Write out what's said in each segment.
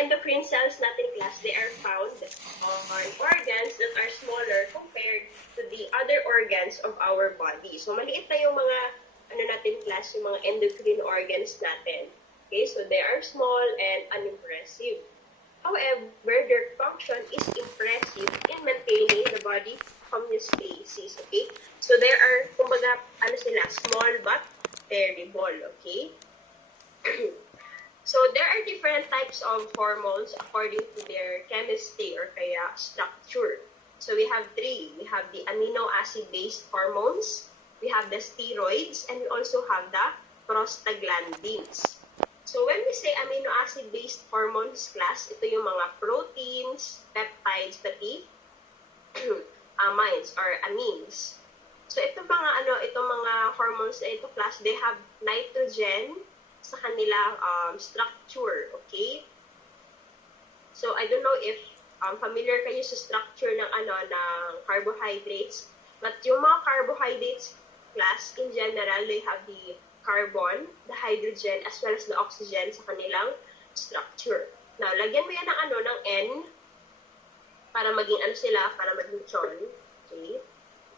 endocrine cells natin, class, they are found on organs that are smaller compared to the other organs of our body. So, maliit na yung mga, natin, class, yung mga endocrine organs natin. Okay, so they are small and unimpressive. However, their function is impressive in maintaining the body homeostasis, okay? So, there are, kumbaga, small but terrible, okay? So, there are different types of hormones according to their chemistry or kaya structure. So, we have three. We have the amino acid-based hormones, we have the steroids, and we also have the prostaglandins. So, when we say amino acid-based hormones, class, ito yung mga proteins, peptides, pati amines or amines. So, itong mga hormones na ito, class, they have nitrogen sa kanilang structure, okay? So, I don't know if familiar kayo sa structure ng carbohydrates, but yung mga carbohydrates, class, in general, they have the carbon, the hydrogen, as well as the oxygen sa kanilang structure. Now, lagyan mo yan ng N para maging para maging chol. Okay?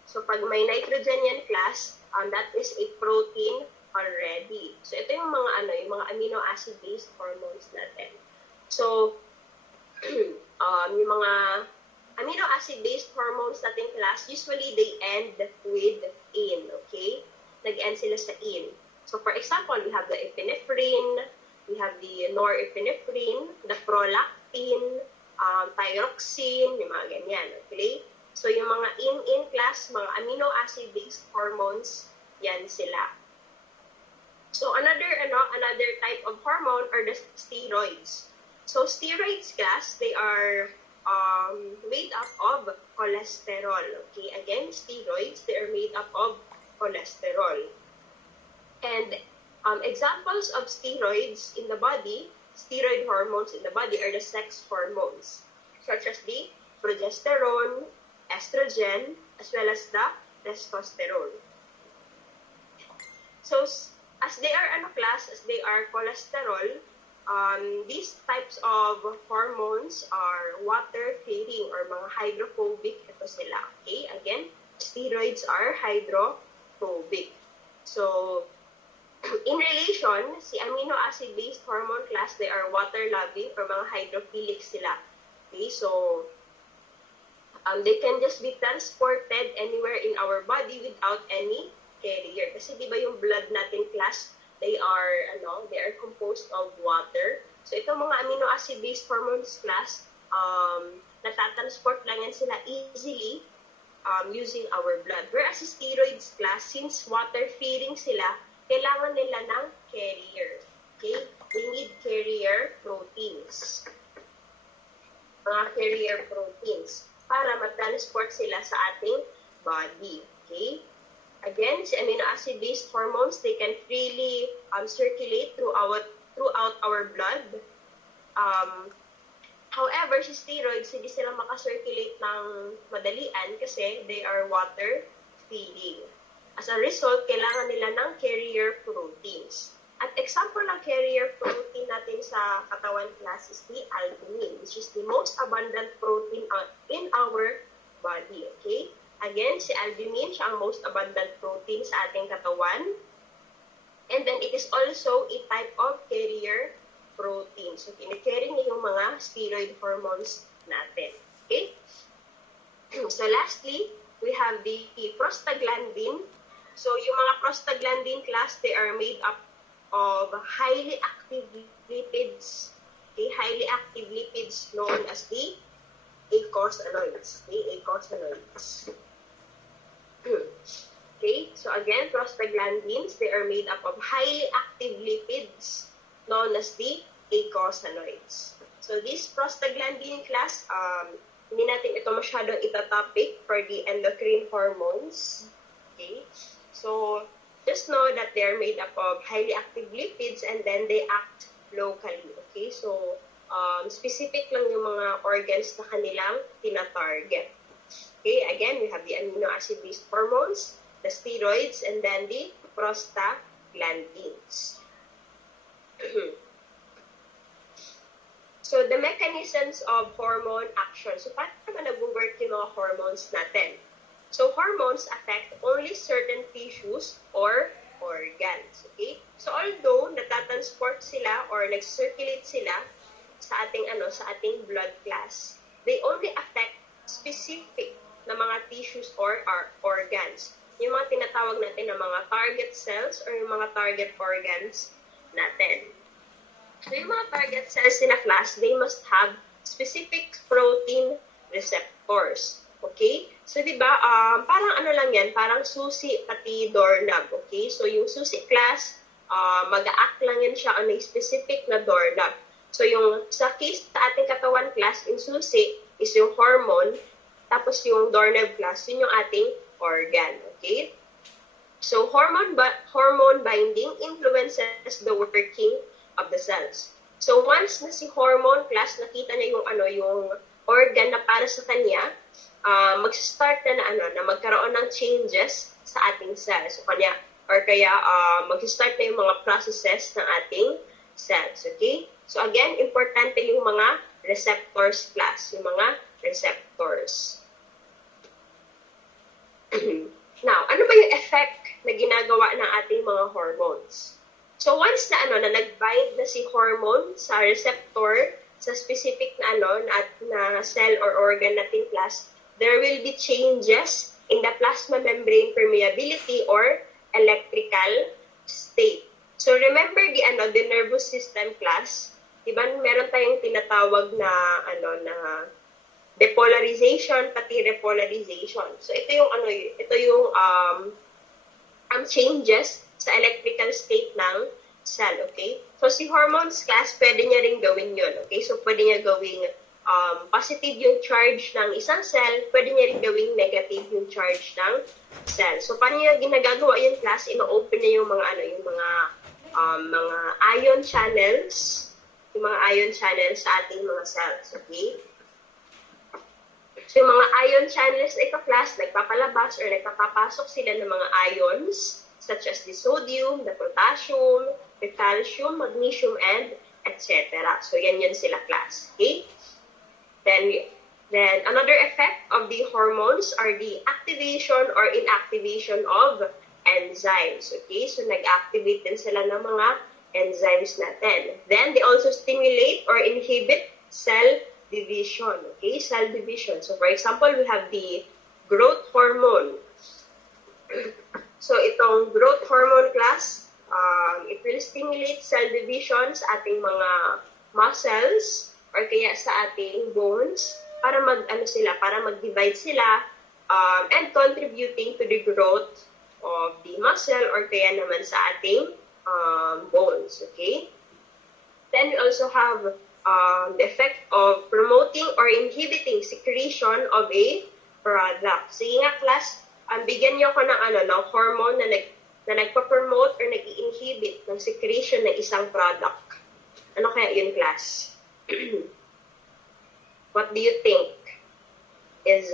So, pag may nitrogen yan, class, that is a protein already. So, ito yung mga yung mga amino acid-based hormones natin. So, yung mga amino acid-based hormones natin, class, usually they end with in, okay? Nag-end sila sa in. So, for example, we have the epinephrine, we have the norepinephrine, the prolactin, thyroxine, yung mga ganyan, okay? So, yung mga in class, mga amino acid-based hormones, yan sila. So, another type of hormone are the steroids. So, steroids, class, they are made up of cholesterol, okay? Again, steroids, they are made up of cholesterol. And examples of steroids in the body, steroid hormones in the body are the sex hormones, such as the progesterone, estrogen, as well as the testosterone. So, as they are as they are cholesterol, these types of hormones are water-feeding or mga hydrophobic. Ito sila, okay? Again, steroids are hydrophobic. So, in relation, si amino acid-based hormone class, they are water-loving or mga hydrophilic sila. Okay, so they can just be transported anywhere in our body without any carrier. Kasi di ba yung blood natin class, they are composed of water. So itong mga amino acid-based hormones class, natatransport lang yan sila easily using our blood. Whereas steroids class, since water-feeding sila, kailangan nila ng carrier. Okay? They need carrier proteins. Mga carrier proteins para matransport sila sa ating body. Okay? Again, si amino acid-based hormones, they can freely circulate throughout our blood. However, si steroids, hindi sila makacirculate ng madalian kasi they are water-feeding. As a result, kailangan nila ng carrier proteins. At example ng carrier protein natin sa katawan class is the albumin, which is the most abundant protein in our body. Okay? Again, si albumin, siya ang most abundant protein sa ating katawan. And then, it is also a type of carrier protein. So, kinicarry niya yung mga steroid hormones natin. Okay? So, lastly, we have the prostaglandin. So, yung mga prostaglandin class, they are made up of highly active lipids. Okay? Highly active lipids known as the eicosanoids. Okay? Eicosanoids. Okay? So, again, prostaglandins, they are made up of highly active lipids known as the eicosanoids. So, this prostaglandin class, hindi natin ito masyadong itatopic for the endocrine hormones. Okay? So, just know that they are made up of highly active lipids and then they act locally. Okay? So, specific lang yung mga organs na kanilang tina-target. Okay? Again, we have the amino acid-based hormones, the steroids, and then the prostaglandins. So, the mechanisms of hormone action. So, paano naman nag-work yung mga hormones natin? So, hormones affect only certain tissues or organs. Okay? So, although natatransport sila or nag-circulate sila sa ating blood class, they only affect specific na mga tissues or organs. Yung mga tinatawag natin na mga target cells or yung mga target organs natin. So, yung mga target cells in a class, they must have specific protein receptors. Okay? So, di ba, parang ano lang yan, parang susi pati doorknob. Okay? So, yung susi class, mag-a-act lang yan siya on a specific na doorknob. So, yung sa case sa ating katawan class, yung susi is yung hormone, tapos yung doorknob class, yun yung ating organ. Okay? So, hormone binding influences the working of the cells. So, once na si hormone class, nakita niya yung organ na para sa kanya, mag-start na magkaroon ng changes sa ating cells. So, kaya mag-start na yung mga processes ng ating cells. Okay? So, again, importante yung mga receptors class, yung mga receptors. Now, ano ba yung effect na ginagawa ng ating mga hormones? So, once na nag-bind na si hormone sa receptor, sa specific na cell or organ natin class, there will be changes in the plasma membrane permeability or electrical state. So, remember the nervous system class, diba meron tayong tinatawag na depolarization pati repolarization. So, ito yung changes sa electrical state ng cell, okay? So, si hormones class, pwede niya rin gawin yun, okay? So, pwede niya gawing positive yung charge ng isang cell, pwede niya rin gawing negative yung charge ng cell. So, paano niya ginagagawa yung class? Ino-open niya yung mga ion channels, yung mga ion channels sa ating mga cells, okay? So, yung mga ion channels na ito class, nagpapalabas or nagpapapasok sila ng mga ions, such as the sodium, the potassium, the calcium, magnesium, and etc. So, yan sila class. Okay? Then another effect of the hormones are the activation or inactivation of enzymes. Okay? So, nag-activate din sila ng mga enzymes natin. Then, they also stimulate or inhibit cell division. Okay? Cell division. So, for example, we have the growth hormone. So, itong growth hormone class, it will stimulate cell division sa ating mga muscles or kaya sa ating bones para mag-divide sila and contributing to the growth of the muscle or kaya naman sa ating bones. Okay? Then, we also have the effect of promoting or inhibiting secretion of a product. Sige nga, class, bigyan niyo ako ng hormone na nagpa-promote or nag-i-inhibit ng secretion ng isang product. Ano kaya yun, class? What do you think is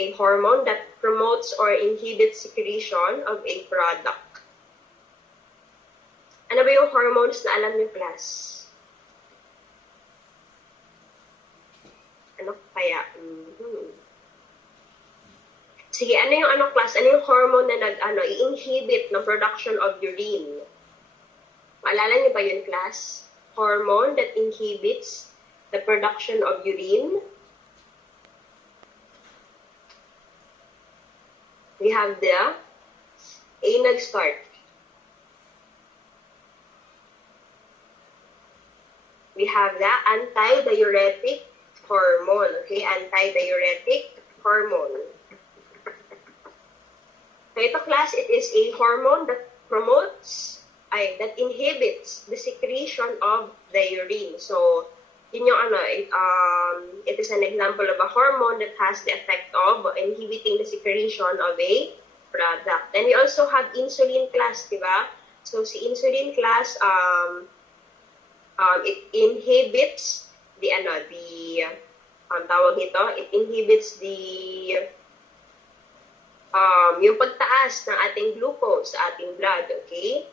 a hormone that promotes or inhibits secretion of a product? Ano ba yung hormones na alam niyo, class? Ano kaya? Sige, ano yung class? Ano yung hormone na i-inhibit ng production of urine? Maalala niyo ba yun, class? Hormone that inhibits the production of urine. We have the nag-start. We have the antidiuretic hormone. Okay, antidiuretic hormone. So, ito class, it is a hormone that that inhibits the secretion of the urine. So, yun yung it is an example of a hormone that has the effect of inhibiting the secretion of a product. Then we also have insulin class, diba? So, si insulin class, it inhibits tawag nito, it inhibits yung pagtaas ng ating glucose sa ating blood, okay?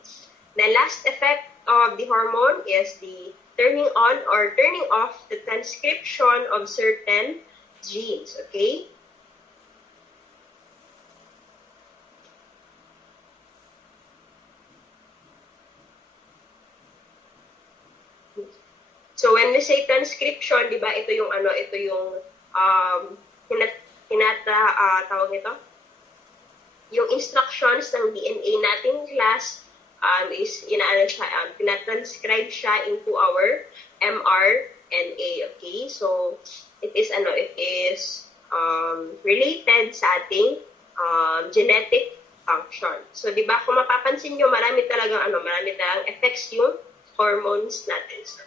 The last effect of the hormone is the turning on or turning off the transcription of certain genes, okay? So when we say transcription, di ba, ito yung tawag ito, yung instructions ng DNA nating class is tinatranscribe siya into our mRNA, okay? So it is related sa ating genetic function. So di ba, kung mapapansin niyo, marami talagang effects yung hormones natin.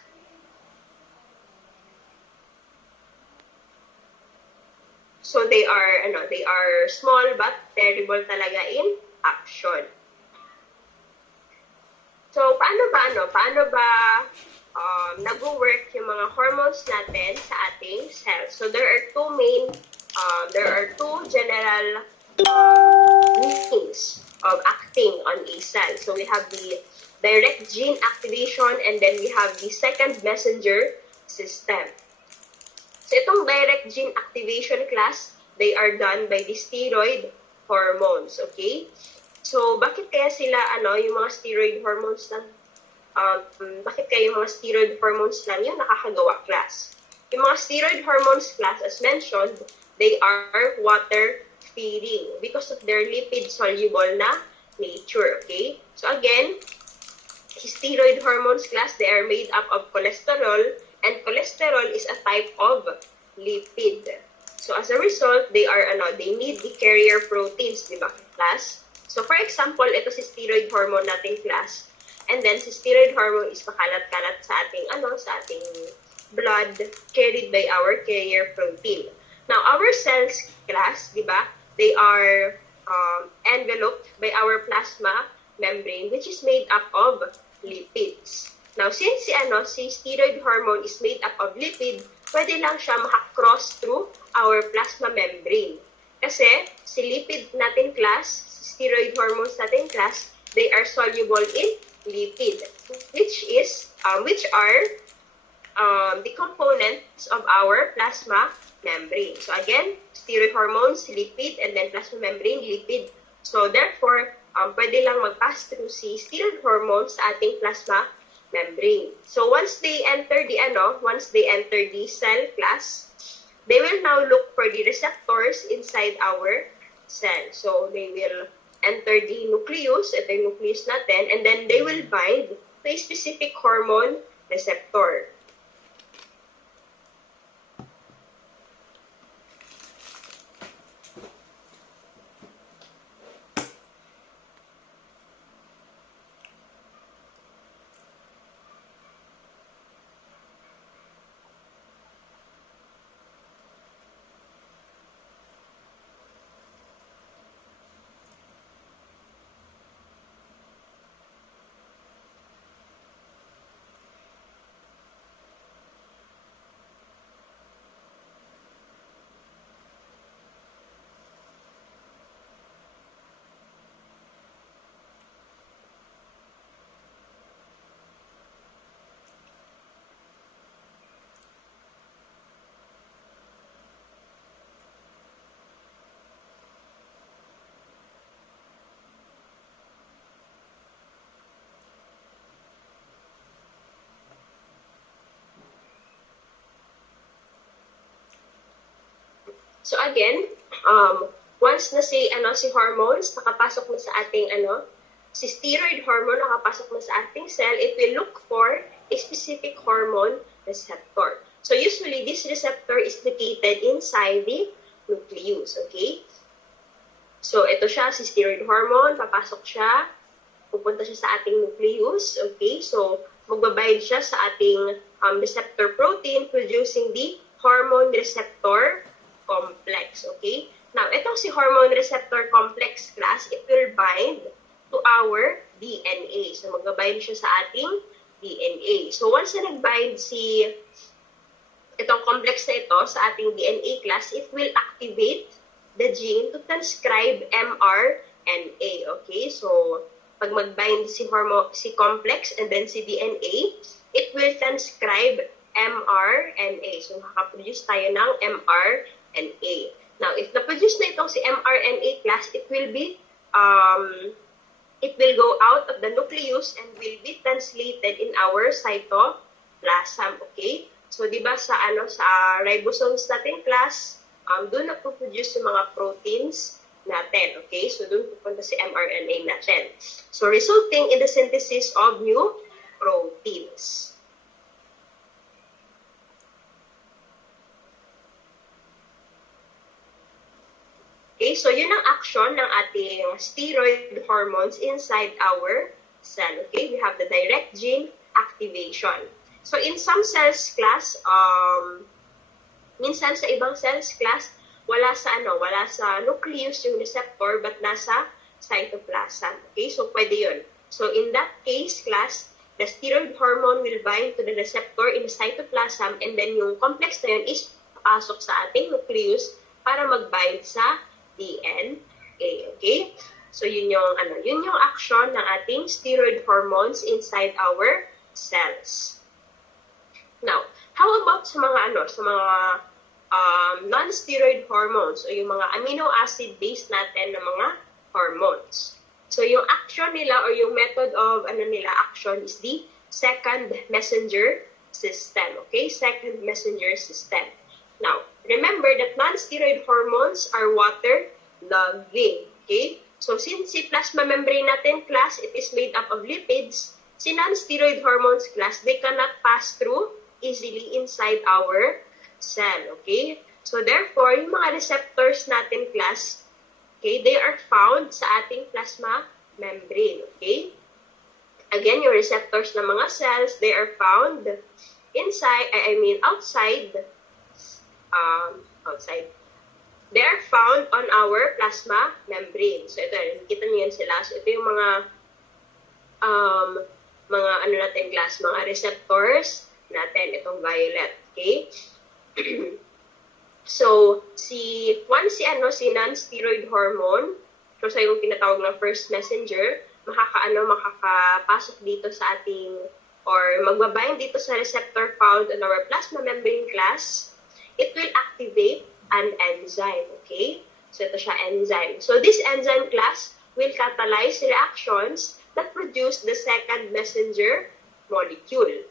So they are small but terrible talaga in action. So paano ba nag-work yung mga hormones natin sa ating cells? So there are two general means of acting on a cell. So we have the direct gene activation and then we have the second messenger system. So itong direct gene activation class, they are done by the steroid hormones, okay? So bakit kaya sila yung mga steroid hormones lang yung nakakagawa class? Yung mga steroid hormones class, as mentioned, they are water feeding because of their lipid soluble na nature, okay? So again, steroid hormones class, they are made up of cholesterol, and cholesterol is a type of lipid. So as a result, they need the carrier proteins, di ba, class? So for example, ito si steroid hormone nating class. And then si steroid hormone is pakalat-kalat sa ating blood, carried by our carrier protein. Now our cells class, di ba, they are enveloped by our plasma membrane, which is made up of lipids. Now, since si steroid hormone is made up of lipid, pwede lang siya maka-cross through our plasma membrane. Kasi si lipid natin class, si steroid hormones natin class, they are soluble in lipid, which are the components of our plasma membrane. So again, steroid hormones, lipid, and then plasma membrane, lipid. So therefore, pwede lang mag-pass through si steroid hormones sa ating plasma membrane. So once they enter the cell class, they will now look for the receptors inside our cell. So they will enter the nucleus, ito yung nucleus natin, and then they will bind to a specific hormone receptor. So again, once na si hormones nakapasok na sa ating si steroid hormone nakapasok na sa ating cell, it will look for a specific hormone receptor. So usually this receptor is located inside the nucleus, okay? So ito siya, si steroid hormone, papasok siya, pupunta siya sa ating nucleus, okay? So magbabind siya sa ating receptor protein producing the hormone receptor complex, okay? Now, itong si hormone receptor complex class, it will bind to our DNA. So, magbabind siya sa ating DNA. So, once na nag-bind itong complex na ito sa ating DNA class, it will activate the gene to transcribe mRNA, okay? So, pag mag-bind si complex and then si DNA, it will transcribe mRNA. So, makakaproduce tayo ng mRNA. Now, if na-produce na itong si mRNA class, it will go out of the nucleus and will be translated in our cytoplasm. Okay? So, di ba sa ribosomes natin class, doon na-produce yung mga proteins natin. Okay? So, doon pupunta si mRNA natin. So, resulting in the synthesis of new proteins. Okay, so yun ang action ng ating steroid hormones inside our cell. Okay, we have the direct gene activation. So in some cells class, minsan sa ibang cells class, wala sa nucleus yung receptor but nasa cytoplasm. Okay, so pwede yun. So in that case class, the steroid hormone will bind to the receptor in the cytoplasm and then yung complex na yun is pasok sa ating nucleus para mag-bind sa DNA. Okay? So yun yung action ng ating steroid hormones inside our cells. Now, how about sa mga non-steroid hormones o yung mga amino acid based natin na mga hormones? So yung action nila or yung method of action is the second messenger system. Okay? Second messenger system. Now, remember that non-steroid hormones are water-loving. Okay? So, since si plasma membrane natin, class, it is made up of lipids, si non-steroid hormones, class, they cannot pass through easily inside our cell. Okay? So, therefore, yung mga receptors natin, class, okay, they are found sa ating plasma membrane. Okay? Again, yung receptors ng mga cells, they are found outside. They are found on our plasma membrane. So, ito, nakikita niyo yan sila. So, ito yung mga receptors natin, itong violet. Okay? So, si non-steroid hormone, so sa yung tinatawag na first messenger, makakapasok dito sa ating, or magbabind dito sa receptor found on our plasma membrane class. It will activate an enzyme, okay? So, ito siya, enzyme. So, this enzyme class will catalyze reactions that produce the second messenger molecule.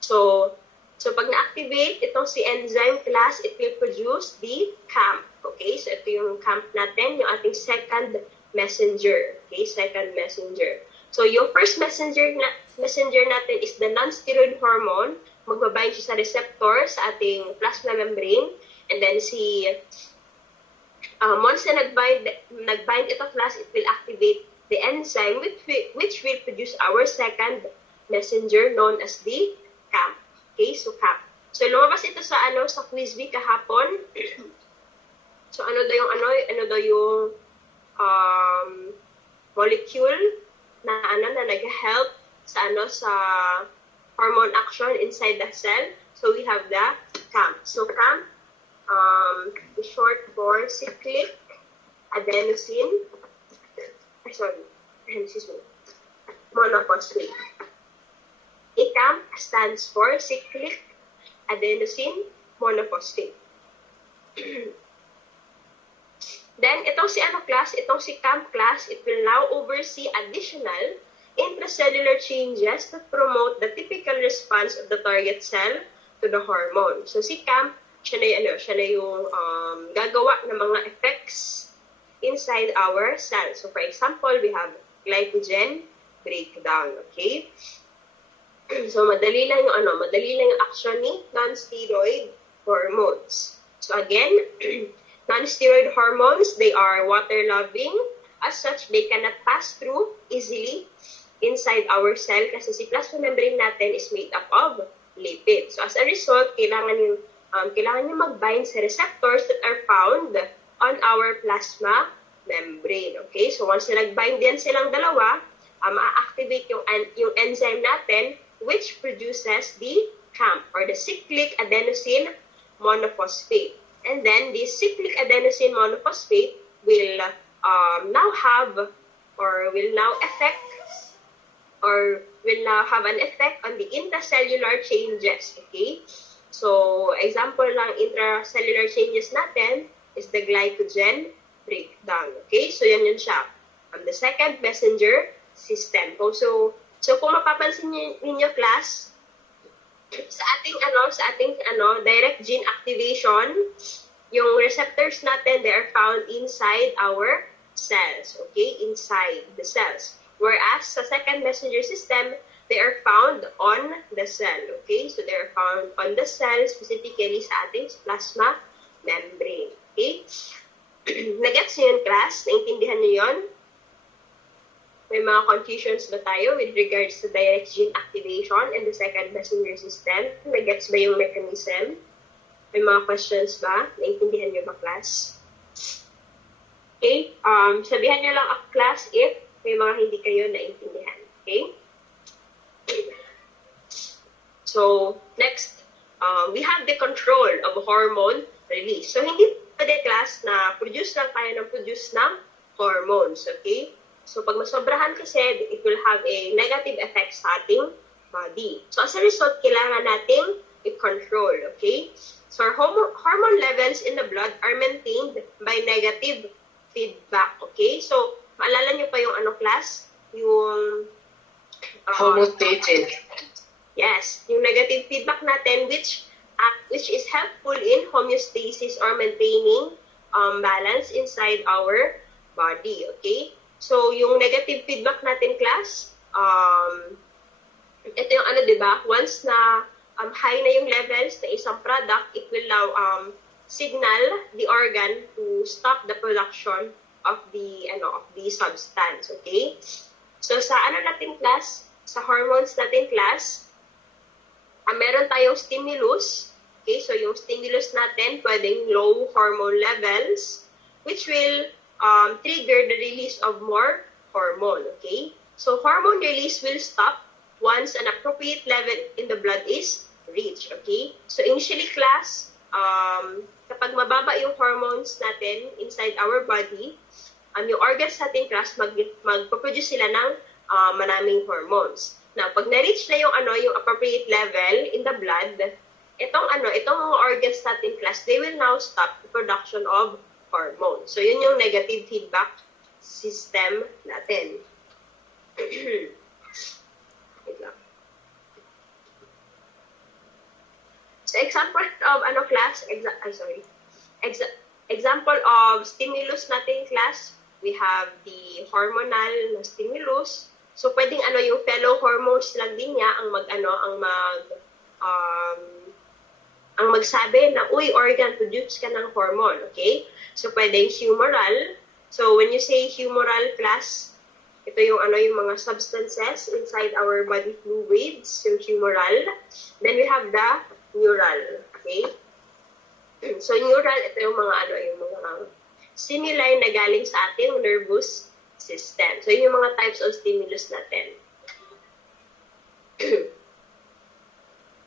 So pag na-activate itong si enzyme class, it will produce the CAMP, okay? So, ito yung CAMP natin, yung ating second messenger, okay? Second messenger. So, yung first messenger natin is the non-steroid hormone. Magbabind siya sa receptor sa ating plasma membrane. And then once na nagbind ito class, it will activate the enzyme which will produce our second messenger known as the CAMP. Okay, so CAMP. So lumabas ito sa quiz week kahapon. So ano daw yung molecule na nag-help sa hormone action inside the cell. So we have the CAMP. So CAMP, the short for cyclic adenosine, monophosphate. CAMP stands for cyclic adenosine monophosphate. Then, itong si CAMP class, it will now oversee additional intracellular changes that promote the typical response of the target cell to the hormone. So, si CAMP, siya na yung gagawa ng mga effects inside our cell. So, for example, we have glycogen breakdown, okay? So, madali lang yung action ni non-steroid hormones. So, again, non-steroid hormones, they are water-loving. As such, they cannot pass through easily inside our cell kasi si plasma membrane natin is made up of lipids. So, as a result, kailangan nyo mag-bind sa receptors that are found on our plasma membrane. Okay? So, once na nag-bind din silang dalawa, ma-activate yung enzyme natin which produces the CAMP or the cyclic adenosine monophosphate. And then, the cyclic adenosine monophosphate will now affect or will now have an effect on the intracellular changes, okay? So, example ng intracellular changes natin is the glycogen breakdown, okay? So, yan yun siya. The second messenger system. So kung mapapansin ninyo class, sa ating direct gene activation, yung receptors natin, they are found inside our cells, okay? Inside the cells. Whereas sa second messenger system, they are found on the cell, okay? So they are found on the cell, specifically sa ating plasma membrane, okay? Nagets niyo yun, class? Naintindihan niyo yun? May mga confusions ba tayo with regards to direct gene activation and the second messenger system? Nagets ba yung mechanism? May mga questions ba? Naintindihan niyo ba, class? Okay? Sabihan niyo lang ako, class, if may mga hindi kayo naintindihan. Okay? So, next, we have the control of hormone release. So, hindi pwede, class, na produce lang tayo ng hormones. Okay? So, pag masobrahan kasi, it will have a negative effect sa ating body. So, as a result, kailangan nating i-control, okay? So, our hormone levels in the blood are maintained by negative feedback, okay? So, maalala nyo pa yung class? Yung homeostasis. Yes, yung negative feedback natin which is helpful in homeostasis or maintaining balance inside our body, okay? So, yung negative feedback natin, class, ito yung diba? Once na high na yung levels na isang product, it will now signal the organ to stop the production of the substance, okay? So, sa natin, class, sa hormones natin, class, meron tayong stimulus, okay? So, yung stimulus natin, pwedeng low hormone levels, which will trigger the release of more hormone, okay? So, hormone release will stop once an appropriate level in the blood is reached, okay? So, initially, class, kapag mababa yung hormones natin inside our body, yung organs natin, class, magpo-produce sila ng maraming hormones. Now, pag na-reach na yung appropriate level in the blood, itong mga organs natin, class, they will now stop the production of hormone. So, yun yung negative feedback system natin. So, example of class, example of stimulus natin, class, we have the hormonal na stimulus. So, pwedeng yung fellow hormones lang din niya ang magsabi na, uy, organ, produce ka ng hormone, okay? So, pwedeng humoral. So, when you say humoral, class, ito yung mga substances inside our body fluids, yung humoral. Then, we have the neural, okay? So, neural, ito yung mga stimuli na galing sa ating nervous system. So, yun yung mga types of stimulus natin.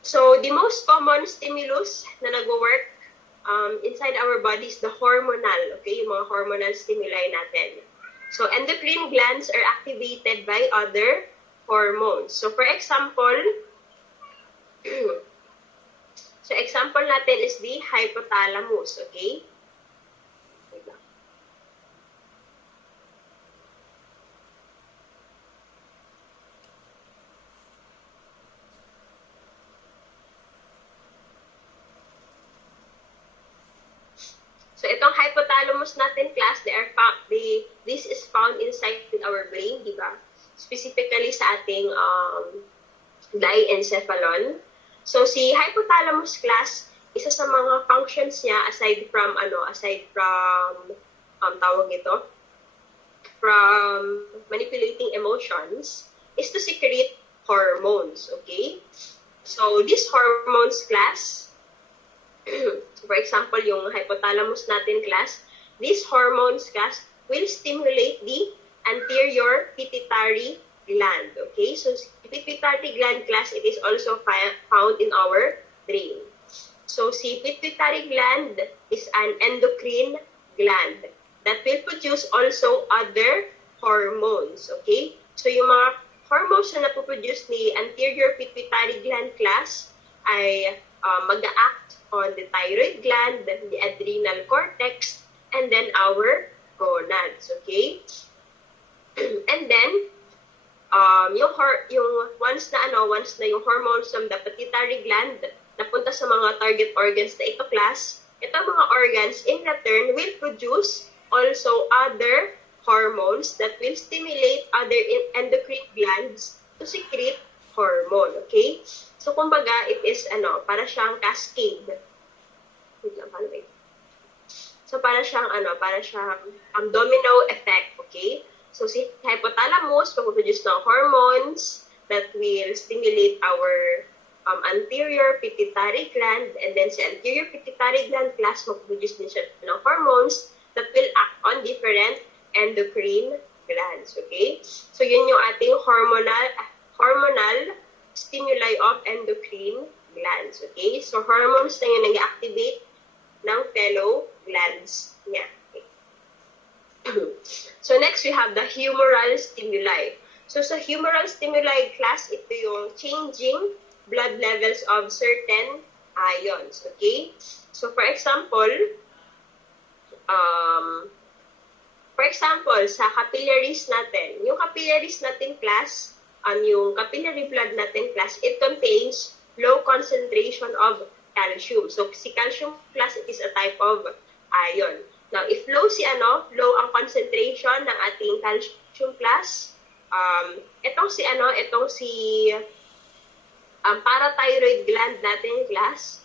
So, the most common stimulus na nag-work inside our body is the hormonal, okay? Yung mga hormonal stimuli natin. So, endocrine glands are activated by other hormones. So, for example, natin is the hypothalamus, okay? So, itong hypothalamus natin, class, this is found inside our brain, di ba? Specifically sa ating diencephalon. So, si hypothalamus, class, isa sa mga functions niya, aside from manipulating emotions, is to secrete hormones, okay? So, these hormones, class, for example, yung hypothalamus natin, class, these hormones, class, will stimulate the anterior pituitary gland, okay? So, pituitary gland, class, it is also found in our brain. So, si pituitary gland is an endocrine gland that will produce also other hormones, okay? So, yung mga hormones na napoproduce ni anterior pituitary gland class ay mag-act on the thyroid gland, the adrenal cortex, and then our gonads, okay? And then, once na yung hormones from the pituitary gland napunta sa mga target organs na ito class, itong mga organs in return will produce also other hormones that will stimulate other endocrine glands to secrete hormone, okay? So, kumbaga, it is, para siyang cascade. Wait lang, paano ba ito? So, para siyang domino effect, okay? So, si hypothalamus, mag-produce ng hormones that will stimulate our anterior pituitary gland, and then si anterior pituitary gland class, mag-produce din siya ng hormones that will act on different endocrine glands, okay? So, yun yung ating hormonal stimuli of endocrine glands, okay? So, hormones na yun nag-activate ng fellow glands niya. Okay. So, next we have the humoral stimuli. So, sa humoral stimuli class, ito yung changing blood levels of certain ions, okay? So, for example, sa capillaries natin, yung capillaries natin class, yung capillary blood natin class, it contains low concentration of calcium. So, si calcium class is a type of ion. Now, if low ang concentration ng ating calcium class, itong si parathyroid gland natin class,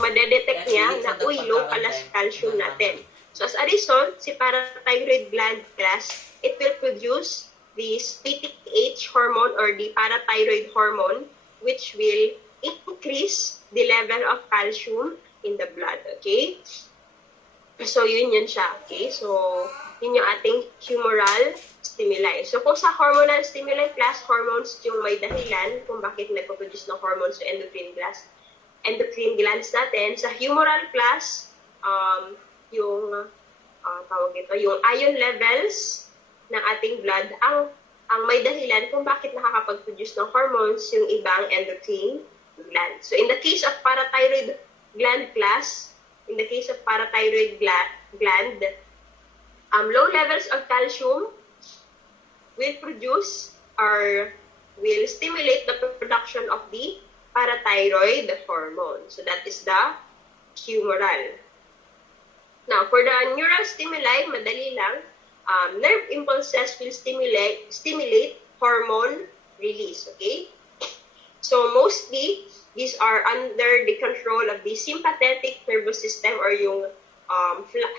madedetect niya na, low pala si calcium natin. So, as a result, si parathyroid gland class, it will produce this PTH hormone or the parathyroid hormone, which will increase the level of calcium in the blood, okay? So, yun siya, okay? So, yun yung ating humoral stimuli. So, kung sa hormonal stimuli class, hormones yung may dahilan kung bakit nagpo-produce ng hormones sa endocrine glands natin. Sa humoral class, yung ion levels ng ating blood, ang may dahilan kung bakit nakakapag-produce ng hormones yung ibang endocrine gland. So, in the case of parathyroid gland class, low levels of calcium will produce or will stimulate the production of the parathyroid hormone. So, that is the humoral. Now, for the neural stimuli, madali lang, nerve impulses will stimulate hormone release, okay? So, mostly, these are under the control of the sympathetic nervous system or yung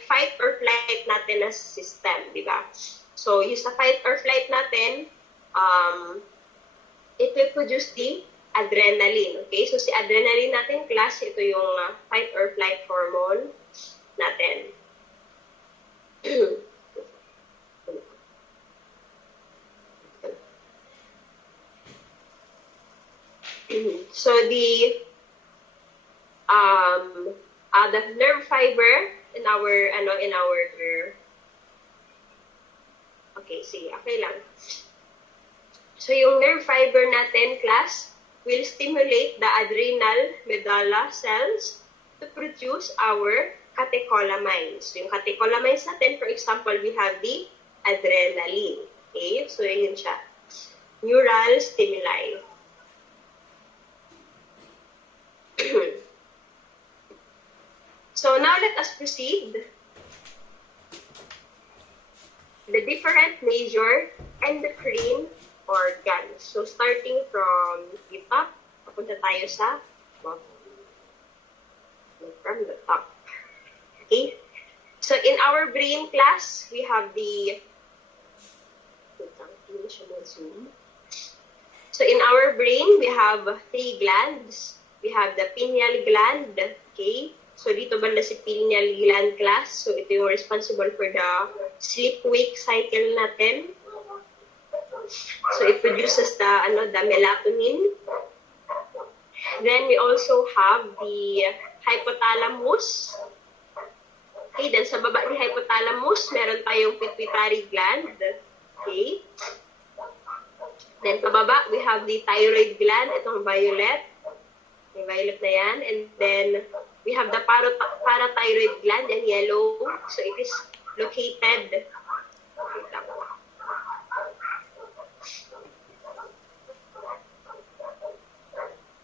fight or flight natin na system, di ba? So, yung sa fight or flight natin, it will produce the adrenaline, okay? So, si adrenaline natin class, ito yung fight or flight hormone natin. So, the nerve fiber in our okay lang. So, yung nerve fiber natin, class, will stimulate the adrenal medulla cells to produce our catecholamines. So, yung catecholamines natin, for example, we have the adrenaline. Okay? So, yun siya. Neural stimuli. So, now let us proceed. The different major endocrine organs. So, starting from the top, papunta tayo sa bottom. From the top. Okay? So, in our brain class, we have the... So, in our brain, we have 3 glands. We have the pineal gland. Okay? So, dito banda si pineal gland class. So, ito yung responsible for the sleep-wake cycle natin. So, it produces the melatonin. Then, we also have the hypothalamus. Okay, then sa baba ni hypothalamus, meron tayong pituitary gland. Okay? Then pababa, we have the thyroid gland, itong violet. May violet na yan. And then we have the parathyroid gland, yung yellow. So it is located.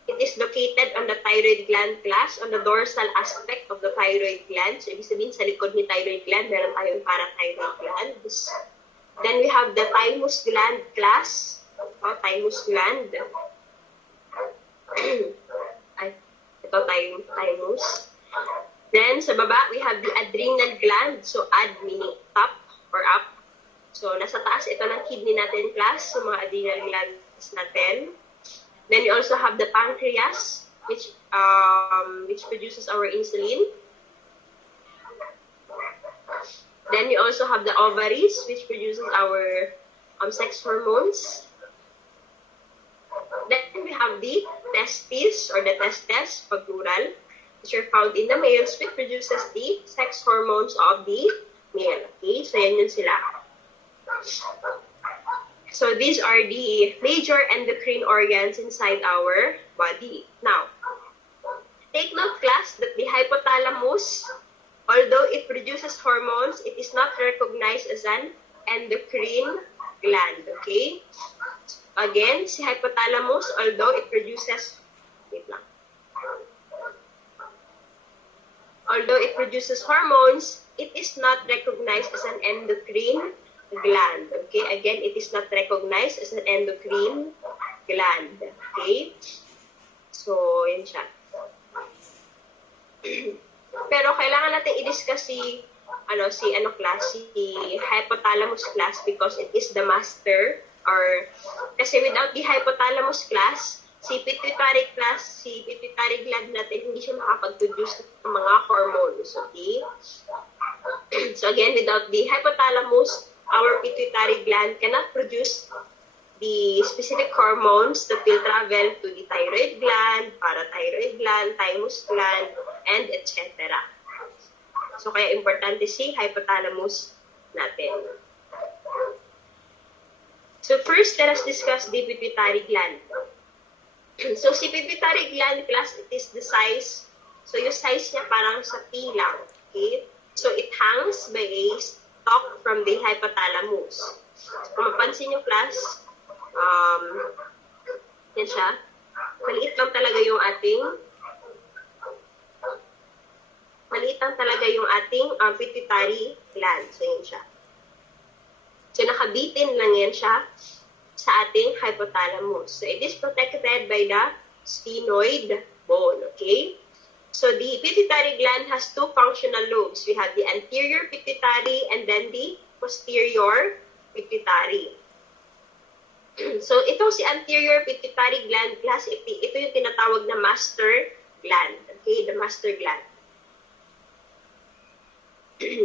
It is located on the thyroid gland class, on the dorsal aspect of the thyroid gland. So, ibig sabihin, sa likod ni thyroid gland, meron tayong parathyroid gland. Then, we have the thymus gland class. Thymus gland. Ay, ito thymus. Then, sa baba, we have the adrenal gland. So, ad meaning top or up. So, nasa taas, ito ng kidney natin class. So, mga adrenal glands natin. Then we also have the pancreas, which produces our insulin. Then we also have the ovaries, which produces our sex hormones. Then we have the testes or the testes, pag plural, which are found in the males, which produces the sex hormones of the male. Okay, so yan yun sila. So these are the major endocrine organs inside our body. Now, take note, class, that the hypothalamus, although it produces hormones, it is not recognized as an endocrine gland. Okay? Again, si hypothalamus, although it produces, although it produces hormones, it is not recognized as an endocrine gland. Okay, again, it is not recognized as an endocrine gland. Okay, so yun siya. Pero kailangan natin i-discuss si class, si hypothalamus class, because it is the master, or kasi without the hypothalamus class, si pituitary gland natin hindi siya makapag-produce ng mga hormones. Okay, so again, without the hypothalamus, our pituitary gland cannot produce the specific hormones that will travel to the thyroid gland, parathyroid gland, thymus gland, and etc. So, kaya importante si hypothalamus natin. So, first, let us discuss the pituitary gland. So, si pituitary gland, class, it is the size. So, yung size niya parang sa P lang. Okay? So, it hangs by a stalk from the hypothalamus. Kung mapansin nyo, class, yan siya. Maliit lang talaga yung ating pituitary gland. So, yan siya. So, nakabitin lang yan siya sa ating hypothalamus. So, it is protected by the sphenoid bone. Okay? So, the pituitary gland has two functional lobes. We have the anterior pituitary and then the posterior pituitary. So, itong si anterior pituitary gland class, ito yung tinatawag na master gland. Okay, the master gland.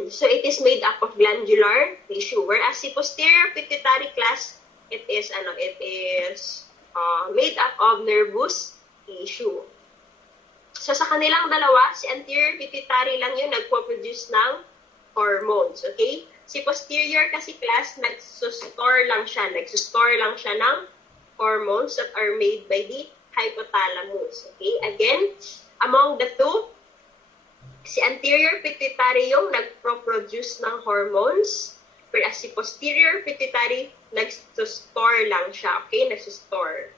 So, it is made up of glandular tissue. Whereas si posterior pituitary class, it is made up of nervous tissue. So, sa kanilang dalawa, si anterior pituitary lang yun nagpo-produce ng hormones, okay? Si posterior kasi class, nagsusstore lang siya ng hormones that are made by the hypothalamus, okay? Again, among the two, si anterior pituitary yung nagpo-produce ng hormones, whereas si posterior pituitary, nagsusstore lang siya, okay? Nagsusstore.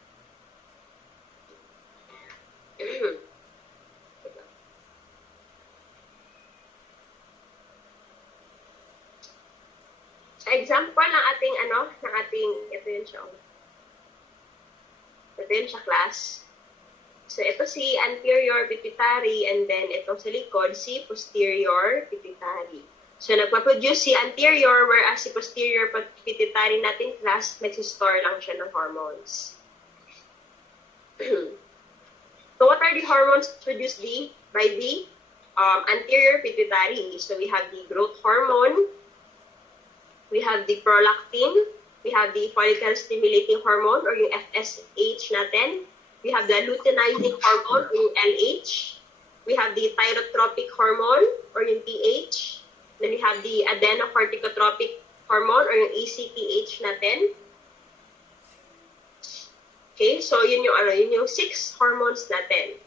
So, example ng ating, ito yun siya. Ito yun siya, class. So, ito si anterior pituitary, and then itong sa likod, si posterior pituitary. So, nagpa-produce si anterior, whereas si posterior pituitary natin, class, nagsistore lang siya ng hormones. So, what are the hormones produced by the anterior pituitary? So, we have the growth hormone, we have the prolactin, we have the follicle stimulating hormone or yung FSH natin, we have the luteinizing hormone or yung LH, we have the thyrotropic hormone or yung TH, then we have the adenocorticotropic hormone or yung ACTH natin, Okay? So, yun yung 6 hormones natin.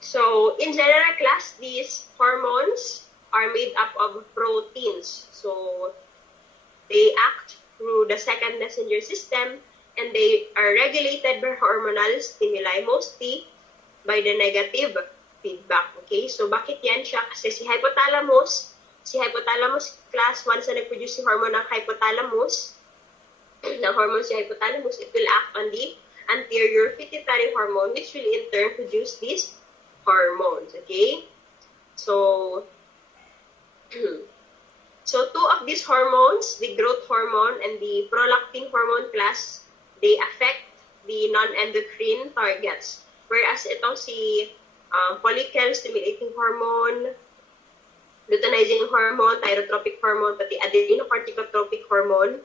So, in general class, these hormones are made up of proteins. So, they act through the second messenger system and they are regulated by hormonal stimuli, mostly by the negative feedback. Okay? So, bakit yan siya? Kasi si hypothalamus class, once na nag-produce si hormone ng hypothalamus, ng hormone si hypothalamus, it will act on the anterior pituitary hormone, which will in turn produce these hormones. Okay? So, so two of these hormones, the growth hormone and the prolactin hormone class, they affect the non-endocrine targets. Whereas itong si follicle stimulating hormone, luteinizing hormone, thyrotropic hormone, pati adrenocorticotropic hormone,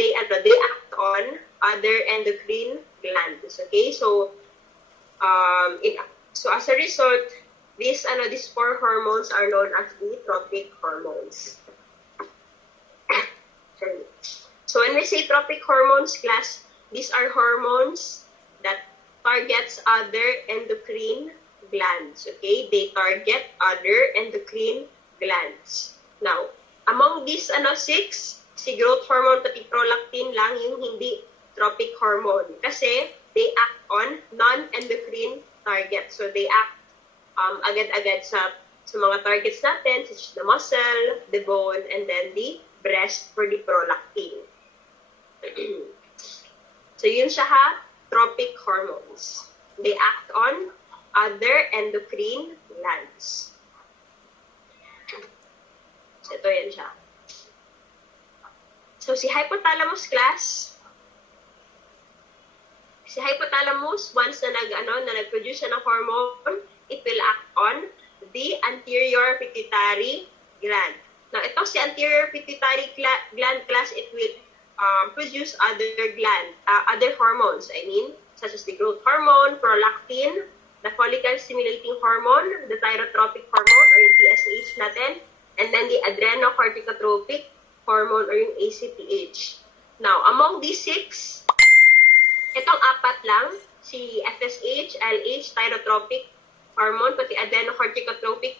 they act on other endocrine glands. Okay, so so as a result, these 4 hormones are known as the tropic hormones. So when we say tropic hormones class, these are hormones that targets other endocrine glands. Okay, they target other endocrine glands. Now, among these 6, si growth hormone pati prolactin lang yung hindi tropic hormone kasi they act on non-endocrine targets. So they act agad-agad sa mga targets natin, such as the muscle, the bone, and then the breast for the prolactin. So yun siya ha, tropic hormones. They act on other endocrine glands. So ito yan siya. So si hypothalamus class, once na nag-produce siya ng hormone, it will act on the anterior pituitary gland. Now, itong si anterior pituitary gland class, it will produce other hormones, such as the growth hormone, prolactin, the follicle stimulating hormone, the thyrotropic hormone, or yung TSH natin, and then the adrenocorticotropic hormone, or yung ACTH. Now, among these 6, itong 4 lang, si FSH, LH, thyrotropic hormone, pati adrenocorticotropic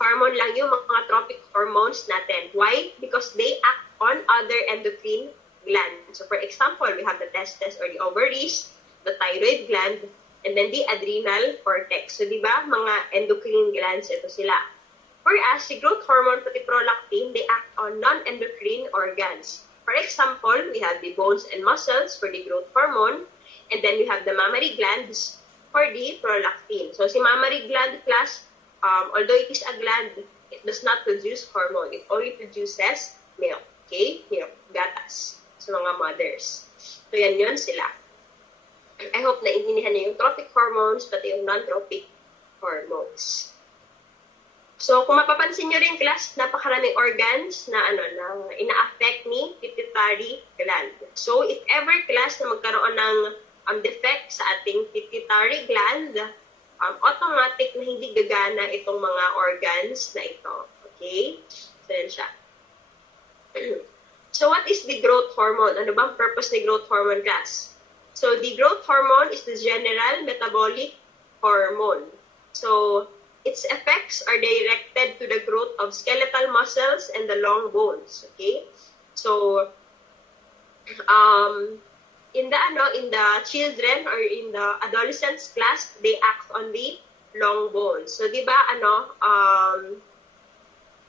hormone lang yung mga tropic hormones natin. Why? Because they act on other endocrine glands. So, for example, we have the testes or the ovaries, the thyroid gland, and then the adrenal cortex. So, di ba, mga endocrine glands ito sila. Whereas, si growth hormone pati prolactin, they act on non-endocrine organs. For example, we have the bones and muscles for the growth hormone, and then we have the mammary glands for the prolactin. So, si mammary gland class, although it is a gland, it does not produce hormone. It only produces milk. Okay? Milk. Gatas. Sa mga mothers. So, yun sila. I hope na intindihan niyo yung tropic hormones, pati yung non-tropic hormones. So, kung mapapansin nyo rin, class, napakaraming organs na ina-affect ni pituitary gland. So, if ever, class, na magkaroon ng defect sa ating pituitary gland, automatic na hindi gagana itong mga organs na ito. Okay? So, yan siya. So, what is the growth hormone? Ano bang purpose ni growth hormone, class? So, the growth hormone is the general metabolic hormone. So, its effects are directed to the growth of skeletal muscles and the long bones. Okay? So, in the children or in the adolescents class, they act on the long bones. So, di ba,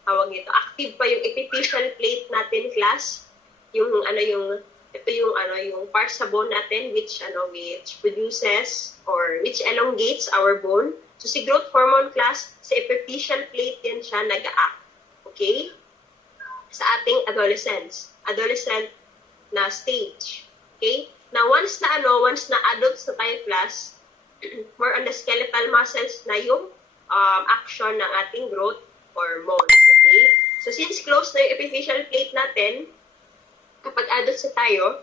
tawag ito, active pa yung epiphyseal plate natin, class. Yung part sa bone natin which produces or which elongates our bone. So, si growth hormone class, sa epiphyseal plate yan siya nag-a-act. Okay? Sa ating adolescent na stage. Okay? Now, once na adults na tayo class, more on the skeletal muscles na yung action ng ating growth hormones. Okay? So, since close na yung epiphyseal plate natin, kapag adults na tayo,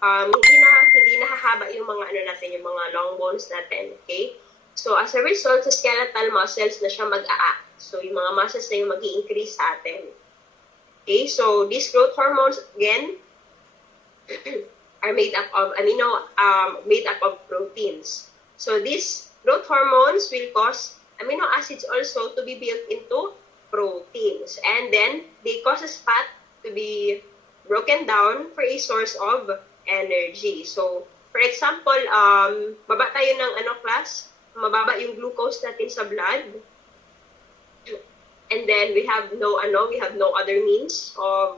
hindi na hahaba yung mga long bones natin. Okay? So, as a result, sa skeletal muscles na siya mag-a-act. So, yung mga muscles na yung mag-i-increase sa atin. Okay, so these growth hormones, again, are made up of made up of proteins. So, these growth hormones will cause amino acids also to be built into proteins. And then, they causes fat to be broken down for a source of energy. So, for example, baba tayo ng class, mababa yung glucose natin sa blood. And then we have no other means of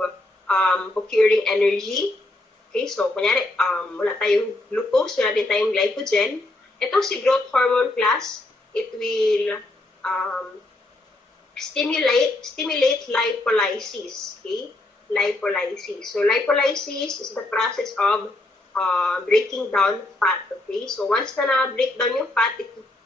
procuring energy. Okay, so kunyari, wala tayong glucose, wala din tayong glycogen. Ito si growth hormone class, it will stimulate lipolysis. Okay, lipolysis. So lipolysis is the process of breaking down fat. Okay, so once na na-break down yung fat,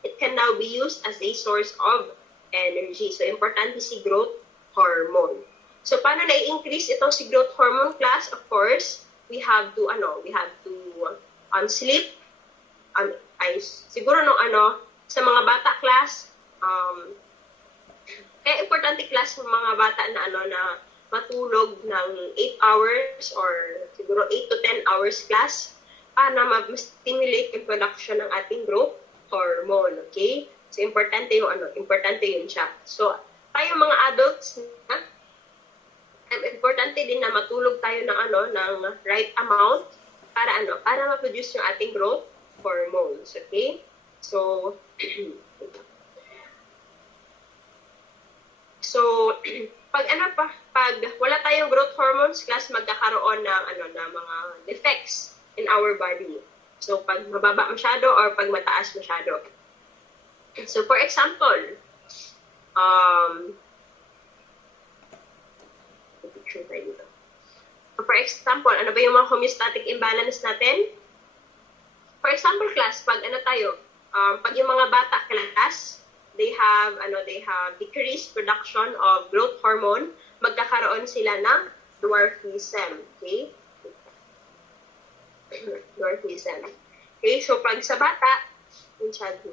it can now be used as a source of energy. So, importante si growth hormone. So, paano na-increase itong si growth hormone class? Of course, we have to sleep. Siguro sa mga bata class, kaya importante class ng mga bata na matulog ng 8 hours or siguro 8 to 10 hours class para ma-stimulate yung production ng ating growth hormone. Okay? So, importante yun siya. So, tayo mga adults, importante din na matulog tayo ng right amount para ma-produce yung ating growth hormones. Okay? So, pag wala tayong growth hormones class, magkakaroon ng mga defects in our body. So, pag mababa masyado or pag mataas masyado. So, for example, ano ba yung mga homeostatic imbalance natin? For example, class, pag pag yung mga bata class, they have decreased production of growth hormone, magkakaroon sila ng dwarfism. Okay? Dwarfism. Okay, so pag sa bata, in children,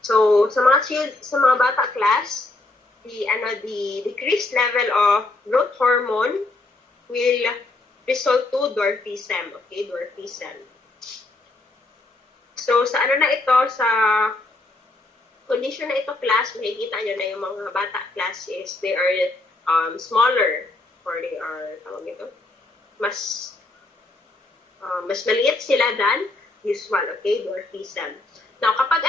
so sa mga bata class, the decreased level of growth hormone will result to dwarfism. Okay, dwarfism. So sa sa condition na ito class, makikita nyo na yung mga bata class is they are smaller, or they are mas maliit sila than usual. Okay, dwarfism. Now, kapag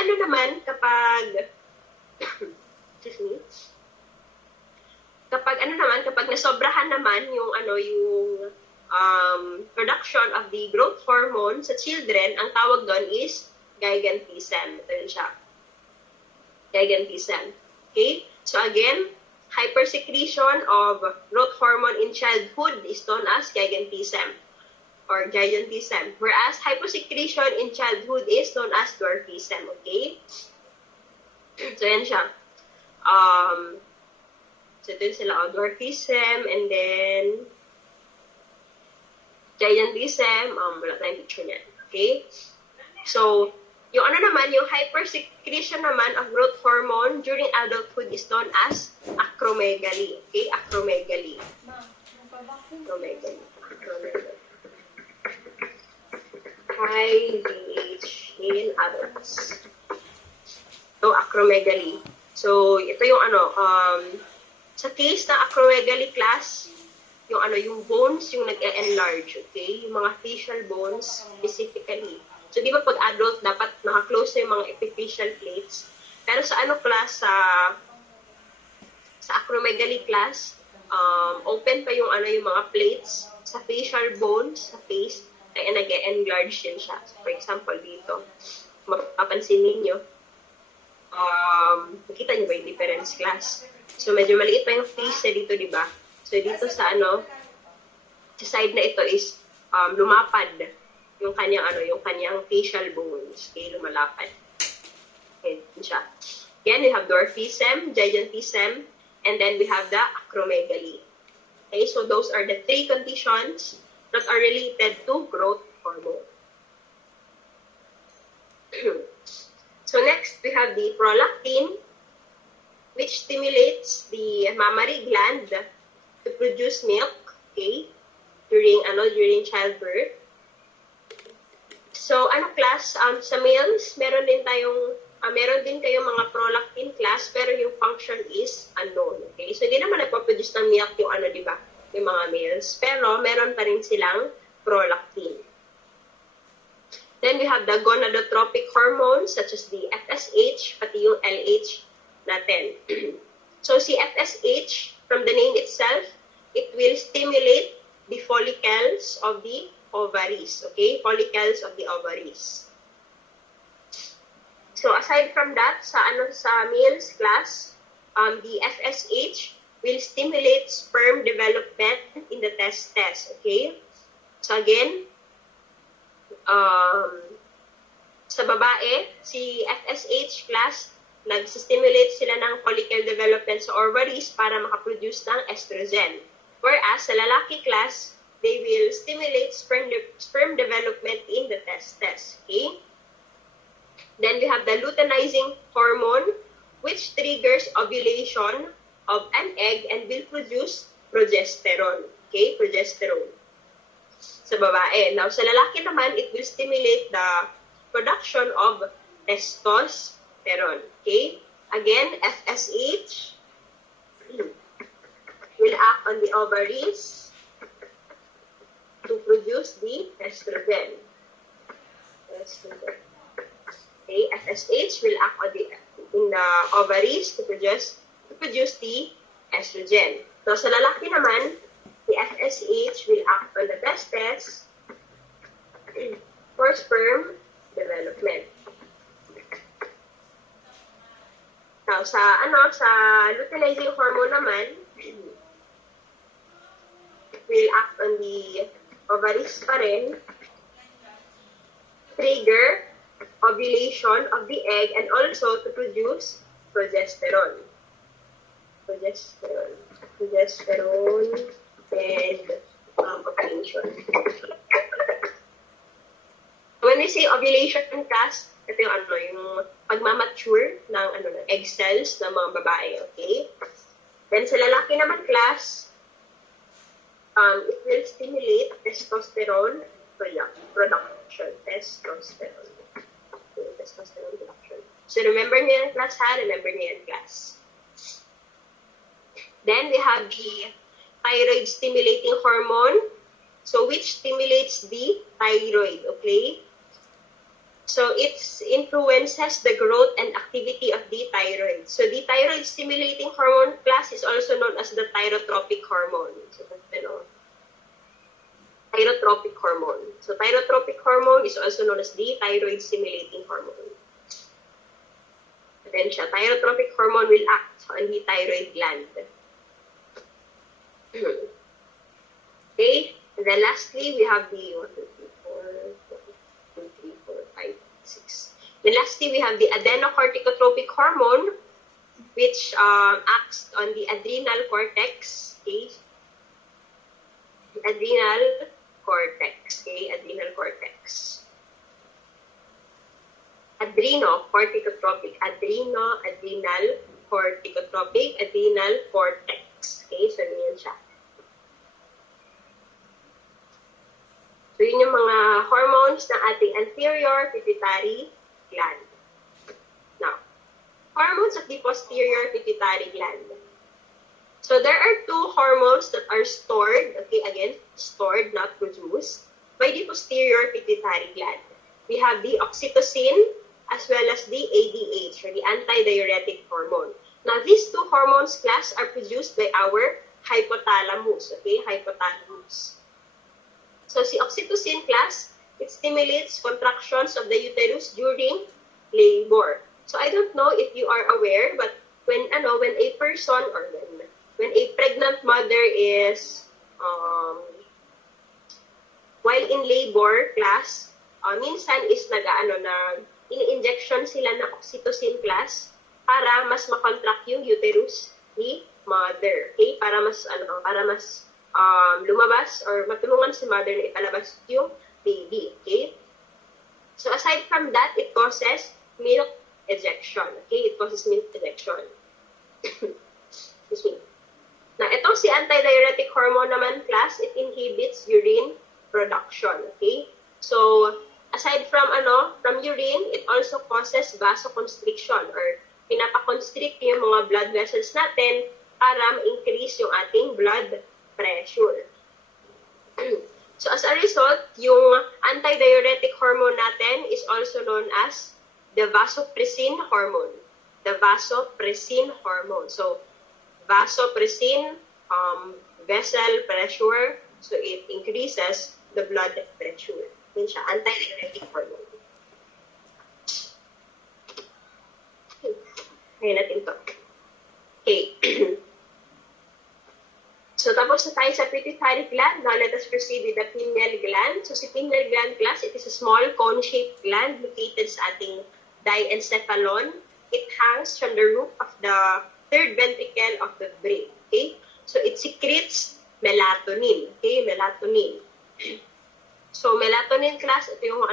kapag nasobrahan naman yung production of the growth hormone sa children, ang tawag doon is gigantism. Ito yun siya. Gigantism. Okay? So again, hypersecretion of growth hormone in childhood is known as gigantism or gigantism, whereas hyposecretion in childhood is known as dwarfism. Okay? So yan siya. So ito sila, dwarfism, and then gigantism, wala tayong picture niyan. Okay? So, yung yung hypersecretion naman of growth hormone during adulthood is known as acromegaly. Okay? Acromegaly. Acromegaly. High VH in adults. So, acromegaly. So, ito yung sa case ng acromegaly class, yung bones yung nag-enlarge, okay? Yung mga facial bones specifically. So, di ba pag adult, dapat naka-close na yung mga epiphyseal plates. Pero sa class, sa acromegaly class, open pa yung mga plates sa facial bones, sa face, kaya nag-enlarge din siya. So, for example, dito, mapapansin ninyo, nakita niyo ba yung difference class? So, medyo maliit pa yung face na dito, di ba? So, dito sa sa side na ito is lumapad yung kanyang facial bones. Okay, lumalapad. Okay, siya. Again, we have dwarfism, gigantism, and then we have the acromegaly. Okay, so those are the 3 conditions that are related to growth hormone. So next, we have the prolactin, which stimulates the mammary gland to produce milk, okay, during childbirth. So, class, sa males, meron din kayong mga prolactin class, pero yung function is unknown, okay? So, hindi naman nagpaproduce ng milk yung di ba? Yung mga males, pero meron pa rin silang prolactin. Then, we have the gonadotropic hormones, such as the FSH, pati yung LH natin. So, si FSH, from the name itself, it will stimulate the follicles of the ovaries, okay? Follicles of the ovaries. So, aside from that, sa males class, the FSH will stimulate sperm development in the testes, okay? So, again, sa babae, si FSH class, nag-stimulate sila ng follicle development sa ovaries para makaproduce ng estrogen. Whereas, sa lalaki class, they will stimulate sperm development in the testes, okay? Then we have the luteinizing hormone, which triggers ovulation of an egg and will produce progesterone, okay? Progesterone sa babae. Now, sa lalaki naman, it will stimulate the production of testosterone, okay? Again, FSH will act on the ovaries to produce the estrogen. Okay, FSH will act in the ovaries to produce the estrogen. So, sa lalaki naman, the FSH will act on the testes for sperm development. Now, sa luteinizing hormone naman, will act on the ovaries pa rin, trigger ovulation of the egg, and also to produce progesterone. Progesterone and ovulation. When we say ovulation class, ito yung pagmamature ng egg cells ng mga babae, okay? Then sa lalaki naman class, it will stimulate testosterone production. Testosterone production. So, remember niyo yan, class, ha? Remember niyo yan, class. Then, we have the thyroid-stimulating hormone. So, which stimulates the thyroid, okay? So, it influences the growth and activity of the thyroid. So, the thyroid-stimulating hormone class is also known as the thyrotropic hormone. So, thyrotropic hormone. So, thyrotropic hormone is also known as the thyroid-stimulating hormone. And then siya, thyrotropic hormone will act on the thyroid gland. Okay? And then lastly, we have the 1, 2, 3, 4, 5, 6. Then lastly, we have the adrenocorticotropic hormone, which acts on the adrenal cortex. Okay? Adrenal cortex. Okay? Adrenal cortex. Adrenocorticotropic. Adrenal corticotropic. Adrenal cortex. Okay? So, yun siya. So, yun yung mga hormones ng ating anterior pituitary gland. Now, hormones of the posterior pituitary gland. So, there are two hormones that are stored, okay, again, stored, not produced, by the posterior pituitary gland. We have the oxytocin as well as the ADH, or the antidiuretic hormone. Now, these two hormones class are produced by our hypothalamus, okay, hypothalamus. So, si oxytocin class, it stimulates contractions of the uterus during labor. So, I don't know if you are aware, but when a person or when a pregnant mother is while in labor class, minsan is ini-injection sila ng oxytocin class para mas makontract yung uterus ni mother. Okay? Para mas lumabas or matulungan si mother na ipalabas yung baby. Okay? So aside from that, it causes milk ejection. Okay, it causes milk ejection. Excuse me. Now, itong si antidiuretic hormone naman class, it inhibits urine production. Okay? So, aside from from urine, it also causes vasoconstriction or pinapaconstrict yung mga blood vessels natin para ma-increase yung ating blood pressure. So, as a result, yung antidiuretic hormone natin is also known as the vasopressin hormone. The vasopressin hormone. So, vasopressin, vessel pressure, so it increases the blood pressure. Yun siya, antidiuretic hormone. Ngayon natin to. Okay. So, tapos na tayo sa pituitary gland. Now, let us proceed with the pineal gland. So, si pineal gland class, it is a small cone-shaped gland located sa ating diencephalon. It hangs from the roof of the third ventricle of the brain. Okay? So, it secretes melatonin. Okay? Melatonin. So, melatonin class, ito yung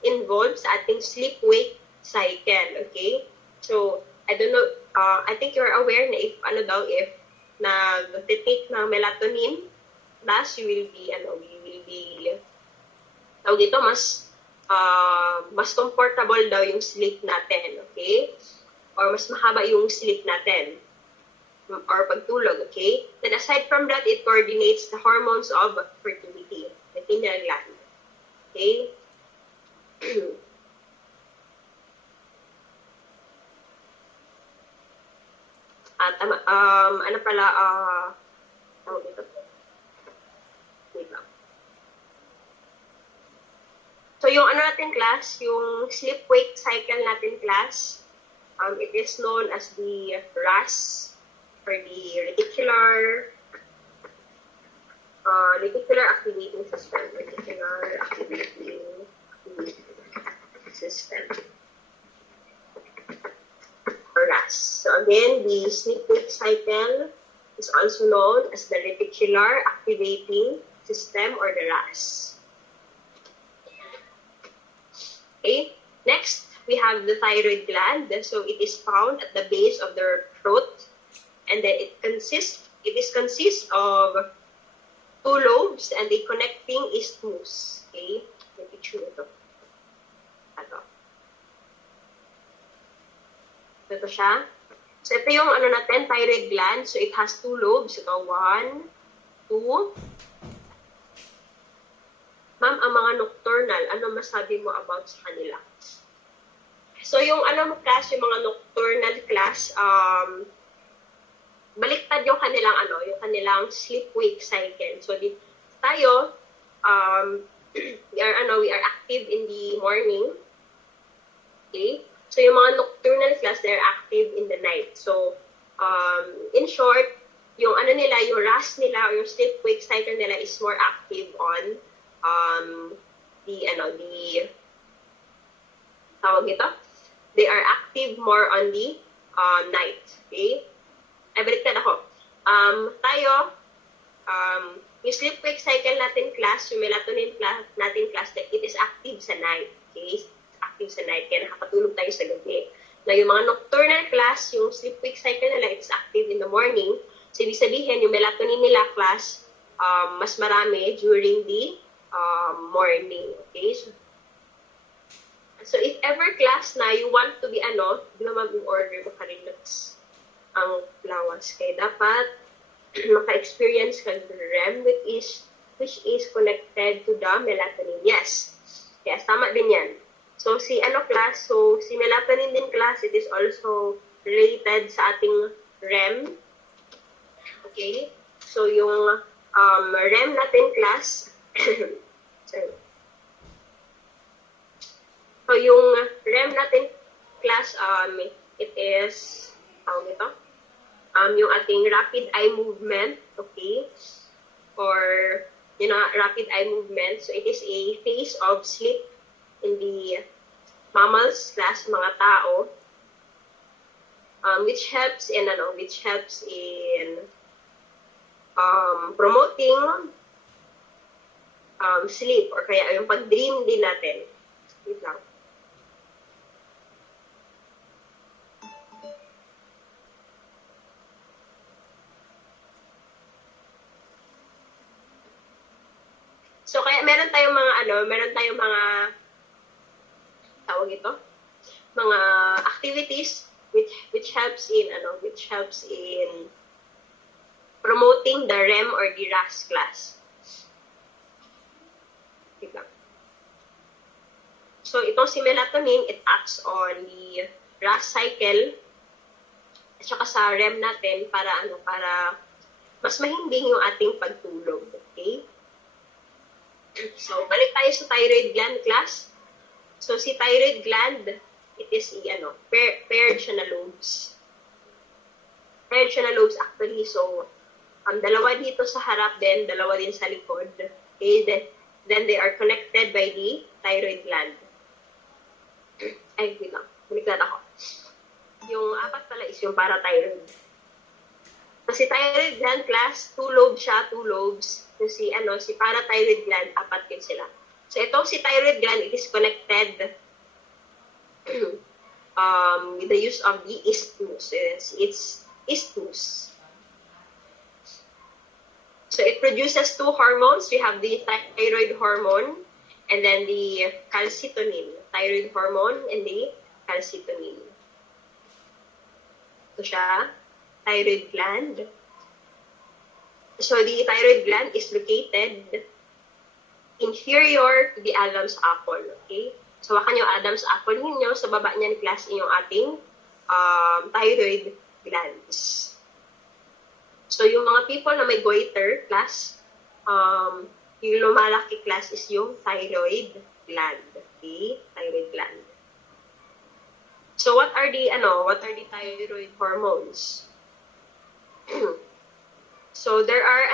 involved sa ating sleep-wake cycle. Okay? So, I don't know, I think you're aware na if nag-take ng melatonin class, you will be, tawag dito, mas comfortable daw yung sleep natin. Okay? Or mas mahaba yung sleep natin or pagtulog, okay? Then aside from that, it coordinates the hormones of fertility, the pineal gland. Okay? At wait lang. So yung natin class, yung sleep-wake cycle natin class, it is known as the RAS, or the reticular activating system. Reticular activating system. Or RAS. So again, the sleep-wake cycle is also known as the reticular activating system or the RAS. Okay, next we have the thyroid gland. So it is found at the base of the throat, and then it consists of two lobes and a connecting isthmus. Okay, may picture ito. Ito siya. So ito yung natin, thyroid gland. So it has two lobes. Ito, 1, 2. Ma'am, ang mga nocturnal, ano masabi mo about sa kanila? So, yung class, yung mga nocturnal class, baliktad yung kanilang sleep-wake cycle. So, tayo, we are active in the morning. Okay? So, yung mga nocturnal class, they're active in the night. So, in short, yung yung RAS nila or yung sleep-wake cycle nila is more active on they are active more on the night. Okay? Ay, baliktad ako. Tayo, yung sleep-wake cycle natin class, yung melatonin natin class, it is active sa night. Okay? Active sa night, kaya nakapatulog tayo sa gabi. Na yung mga nocturnal class, yung sleep-wake cycle nila, it's active in the morning. So, ibig sabihin, yung melatonin nila class, mas marami during the morning. Okay? So if ever class na you want to be di ba mag-order maka-relax ang lawas. Kaya dapat maka-experience ka ng REM which is connected to the melatonin. Yes. Yes, tama din yan. So si class, so si melatonin din class, it is also related sa ating REM. Okay? So yung REM natin class sorry. So, yung REM natin class, it is, yung ating rapid eye movement, okay? Or, rapid eye movement. So, it is a phase of sleep in the mammals class, mga tao, which helps in promoting sleep or kaya yung pag-dream din natin. Wait lang. So, kaya meron tayong mga tawag ito, mga activities which helps in promoting the REM or the RAS class. Wait lang. So, itong si melatonin, it acts on the RAS cycle at saka sa REM natin para mas mahimbing yung ating pagtulog. Okay? So, balik tayo sa thyroid gland class. So, si thyroid gland, it is paired siya na lobes. Paired siya na lobes actually. So, dalawa dito sa harap din, dalawa din sa likod. Okay, then they are connected by the thyroid gland. Ay, wait lang. Baliktad ako. Yung apat pala is yung parathyroid. Kasi thyroid gland class, 2 lobes siya, 2 lobes. Yung si parathyroid gland, 4 yun sila. So, itong si thyroid gland, it is connected with the use of the isthmus. It's isthmus. So, it produces 2 hormones. We have the thyroid hormone and then the calcitonin. Thyroid hormone and the calcitonin. So, siya, thyroid gland. So, the thyroid gland is located inferior to the Adam's apple. Okay? So, wakan yung Adam's apple ninyo, sa baba niyan class yung ating thyroid glands. So, yung mga people na may goiter class, yung lumalaki class is yung thyroid gland. Okay? Thyroid gland. So, what are the thyroid hormones? So, there are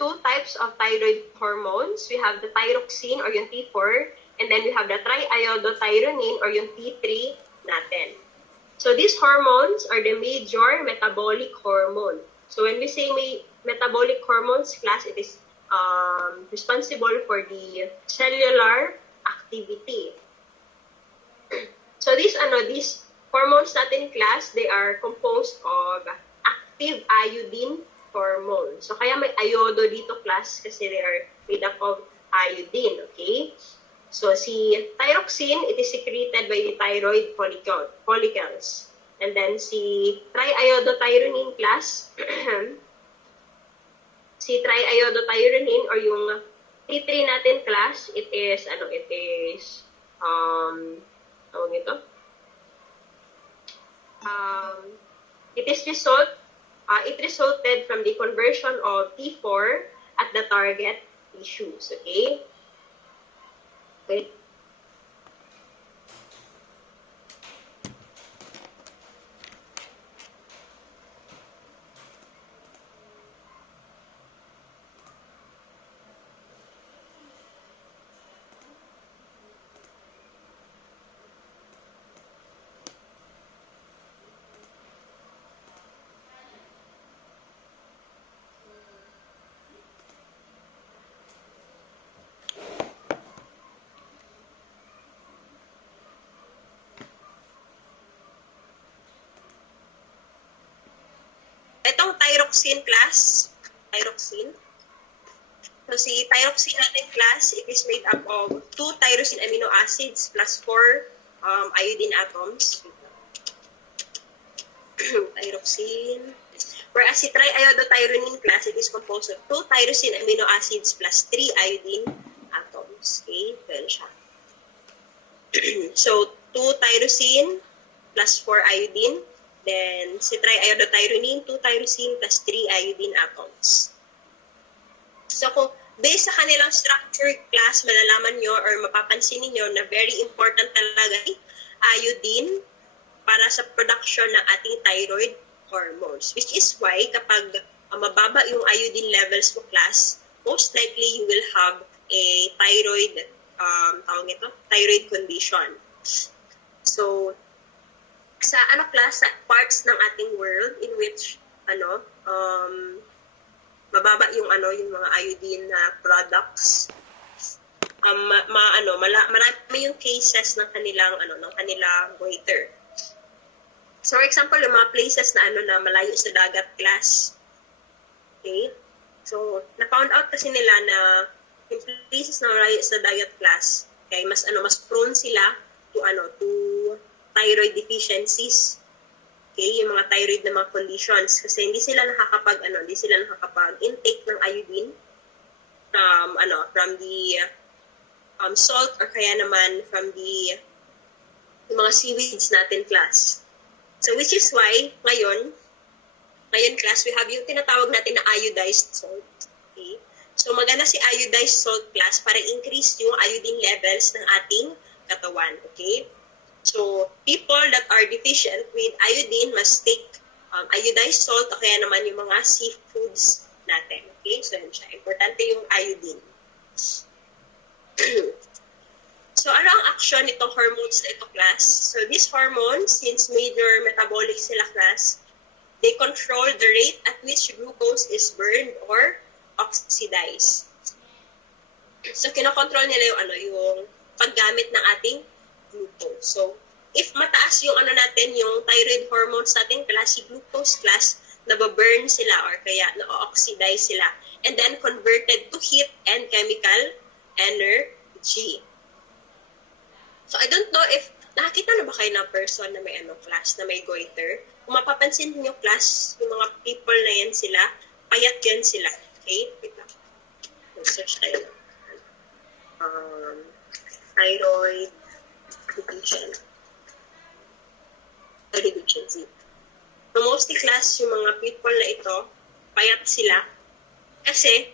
2 types of thyroid hormones. We have the thyroxine or yung T4, and then we have the triiodothyronine or yung T3 natin. So, these hormones are the major metabolic hormone. So, when we say metabolic hormones class, it is responsible for the cellular activity. So, these hormones natin class, they are composed of active iodine hormone. So, kaya may iodo dito class kasi they are made up of iodine, okay? So, si thyroxine, it is secreted by the thyroid follicles. And then, si triiodothyronine class, si triiodothyronine or yung T3 natin class, it resulted from the conversion of T4 at the target tissues. Okay? Okay. Itong thyroxine class, so si thyroxine natin class, it is made up of 2 tyrosine amino acids plus 4 iodine atoms. Thyroxine. Whereas si triiodothyronine class, it is composed of 2 tyrosine amino acids plus 3 iodine atoms. Okay, well siya. So, 2 tyrosine plus 4 iodine. Then, si triiodothyronine, 2 tyrosine plus 3 iodine atoms. So, kung based sa kanilang structure class, malalaman nyo or mapapansin niyo na very important talaga iodine para sa production ng ating thyroid hormones. Which is why, kapag mababa yung iodine levels mo class, most likely you will have a thyroid condition. So, sa class, sa parts ng ating world in which mababa yung mga iodine products, marami yung cases ng kanilang goiter. So, for example, yung mga places na malayo sa dagat class. Okay? So, na-found out kasi nila na yung places na malayo sa dagat class, okay, mas prone sila to thyroid deficiencies. Okay, yung mga thyroid na mga conditions kasi hindi sila nakakapag-intake ng iodine from the salt or kaya naman from the mga seaweeds natin class. So which is why ngayon class we have yung tinatawag natin na iodized salt. Okay? So maganda si iodized salt class para increase yung iodine levels ng ating katawan, okay? So people that are deficient with iodine must take iodized salt o kaya naman yung mga seafoods natin, okay? So yun siya, importante yung iodine. So, ano ang action nitong hormones na ito, class? So, these hormones, since major metabolic sila, class, they control the rate at which glucose is burned or oxidized. So, kinokontrol nila yung paggamit ng ating glucose. So, if mataas yung yung thyroid hormones natin, class, si glucose, class, nababurn sila or kaya na-oxidize sila and then converted to heat and chemical energy. So, I don't know if nakakita na ba kayo ng person na may class, na may goiter? Kung mapapansin niyo class, yung mga people na yan sila, payat yan sila. Okay? Wait lang. Search tayo. Thyroid deficiency. So, mostly class, yung mga people na ito, payat sila. Kasi,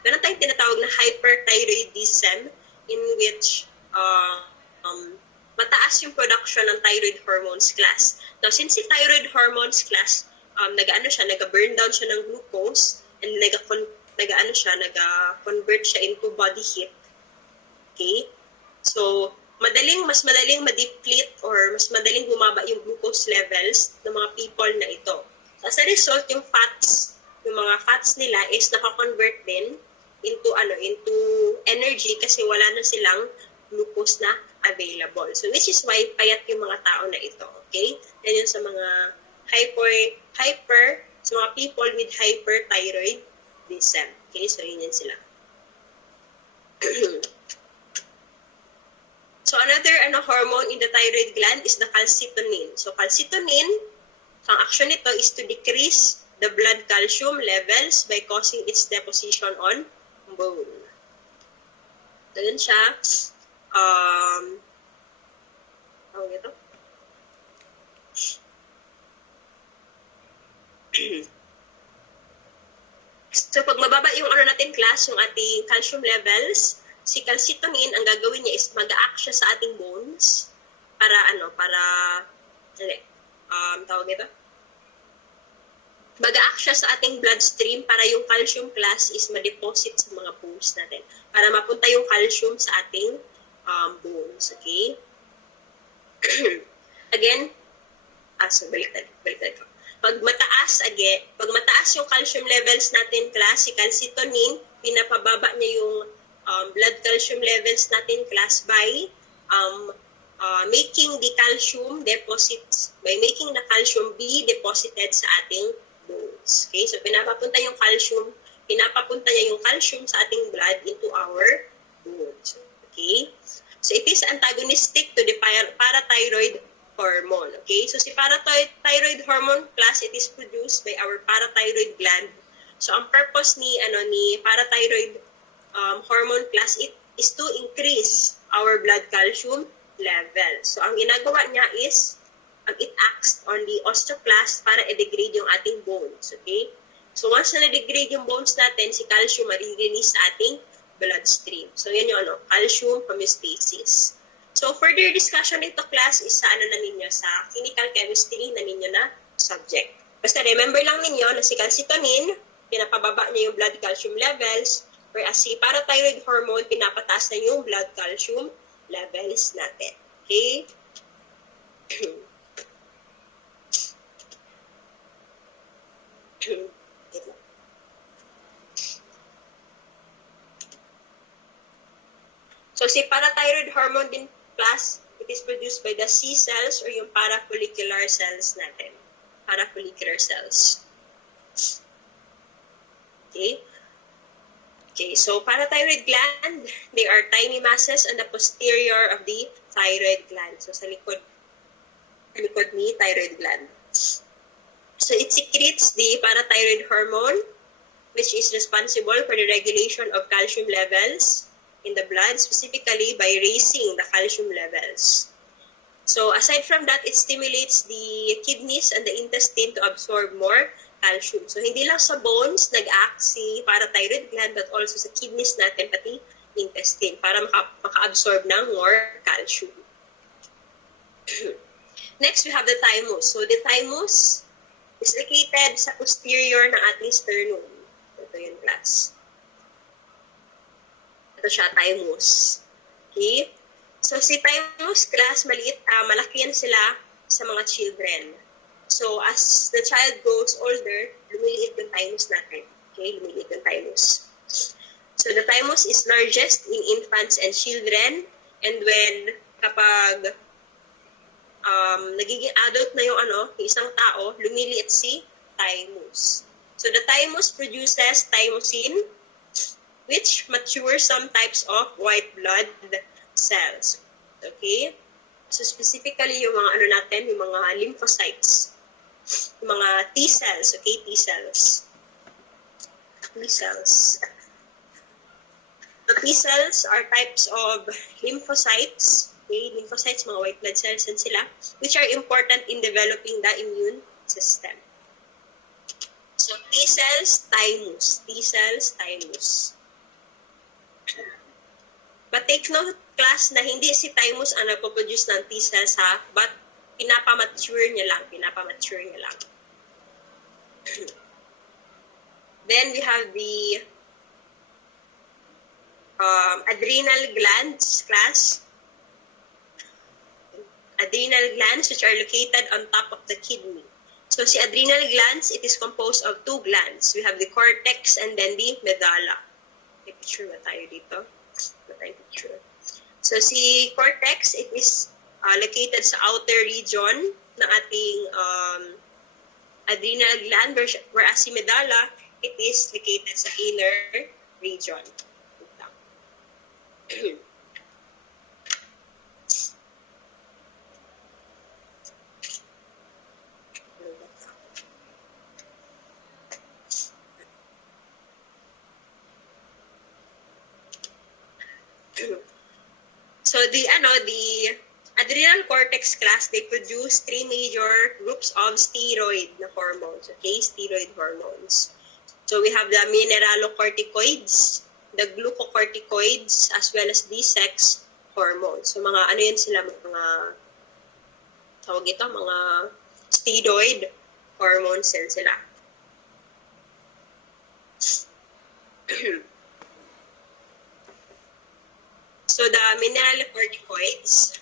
meron tayong tinatawag na hyperthyroidism in which mataas yung production ng thyroid hormones class. Now, since si thyroid hormones class, nag-burn down siya ng glucose and nag-convert siya into body heat. Okay? So, mas madaling ma-deplete or mas madaling bumaba yung glucose levels ng mga people na ito. As a result, yung mga fats nila is naka-convert din into energy kasi wala na silang glucose na available. So which is why payat yung mga tao na ito, okay? Yan yun sa mga sa mga people with hyperthyroidism. Okay, so yun sila. So another hormone in the thyroid gland is the calcitonin. So calcitonin, ang action nito is to decrease the blood calcium levels by causing its deposition on bone. So yun siya. Tawag ito? So pag mababa yung natin class, yung ating calcium levels, si calcitonin, ang gagawin niya is mag-a-act siya sa ating bones tawag ito? Mag-a-act siya sa ating bloodstream para yung calcium class is ma-deposit sa mga bones natin. Para mapunta yung calcium sa ating bones. Okay? Again, baliktad ko. Pag mataas yung calcium levels natin, class, si calcitonin, pinapababa niya yung blood calcium levels natin, class, by making the calcium deposits, by making the calcium be deposited sa ating bones. Okay? So, pinapapunta niya yung calcium sa ating blood into our bones. Okay? So, it is antagonistic to the parathyroid hormone. Okay? So, si parathyroid hormone class, it is produced by our parathyroid gland. So, ang purpose ni parathyroid hormone class, it is to increase our blood calcium level. So, ang ginagawa niya is it acts on the osteoclast para i-degrade yung ating bones. Okay? So, once na na-degrade yung bones natin, si calcium ma-release sa ating bloodstream. So, yan yung calcium homeostasis. So, further discussion nito, class, is sa sa clinical chemistry na ninyo na subject. Basta remember lang ninyo na si calcitonin, pinapababa niya yung blood calcium levels, whereas si parathyroid hormone, pinapataas na yung blood calcium levels natin. Okay? si parathyroid hormone din class, it is produced by the C cells or yung parafollicular cells natin. Parafollicular cells. Okay? Okay, so parathyroid gland, they are tiny masses on the posterior of the thyroid gland. So sa likod ni thyroid gland. So it secretes the parathyroid hormone, which is responsible for the regulation of calcium levels in the blood, specifically by raising the calcium levels. So aside from that, it stimulates the kidneys and the intestine to absorb more calcium. So hindi lang sa bones nag-act si parathyroid gland, but also sa kidneys natin, pati intestine, para maka-absorb ng more calcium. Next, we have the thymus. So the thymus is located sa posterior ng ating sternum. Ito yung class. Ito siya, thymus. Okay? So si thymus class, malaki yan sila sa mga children. So as the child grows older, lumiliit yung thymus natin. Okay? Lumiliit yung thymus. So the thymus is largest in infants and children. And when kapag nagiging adult na yung isang tao, lumiliit si thymus. So the thymus produces thymosin, which matures some types of white blood cells. Okay? So specifically yung mga natin, yung mga lymphocytes, yung mga T cells, okay? T cells. T cells. The T cells are types of lymphocytes. Okay? Lymphocytes, mga white blood cells yan sila, which are important in developing the immune system. So T cells, thymus. T cells, thymus. But take note, class, na hindi si thymus ang nagpo-produce ng T cells ha, but pinapamature niya lang. Then we have the adrenal glands, class. Adrenal glands, which are located on top of the kidney. So si adrenal glands, it is composed of two glands. We have the cortex and then the medulla. May picture ba tayo dito? Picture. So si cortex, it is located sa outer region ng ating adrenal gland, whereas si medulla, it is located sa inner region. So the adrenal cortex class, they produce three major groups of steroid na hormones. Okay, steroid hormones. So we have the mineralocorticoids, the glucocorticoids, as well as the sex hormones. So mga yun sila, mga tawag ito, mga steroid hormones yan sila. So the mineralocorticoids,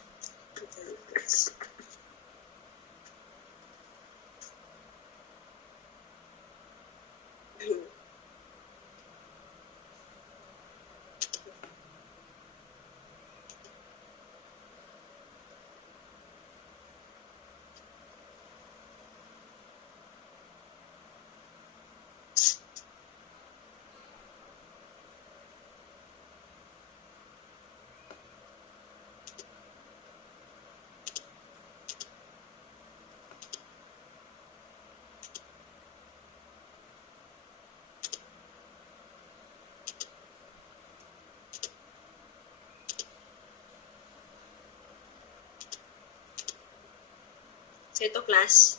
so ito class,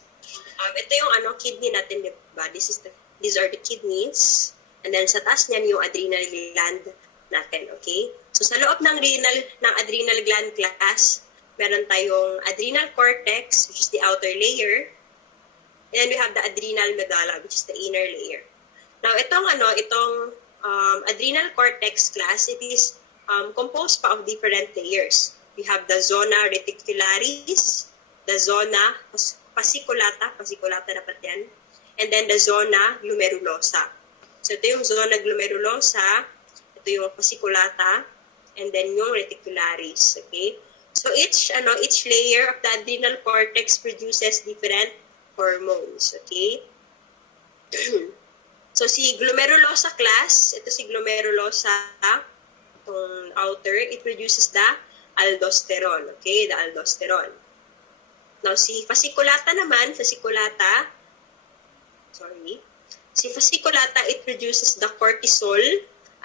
ito yung kidney natin, di ba? These are the kidneys. And then sa taas niyan yung adrenal gland natin, okay? So sa loob ng adrenal gland class, meron tayong adrenal cortex, which is the outer layer. And then we have the adrenal medulla, which is the inner layer. Now itong adrenal cortex class, it is composed pa of different layers. We have the zona reticularis, the zona fasciculata dapat yan, and then the zona glomerulosa. So ito yung zona glomerulosa, ito yung fasciculata, and then yung reticularis, okay? So each layer of the adrenal cortex produces different hormones, okay? So si glomerulosa class, ito si glomerulosa, itong outer, it produces the aldosterone, okay? The aldosterone. Now si fasciculata naman, si fasciculata, it produces the cortisol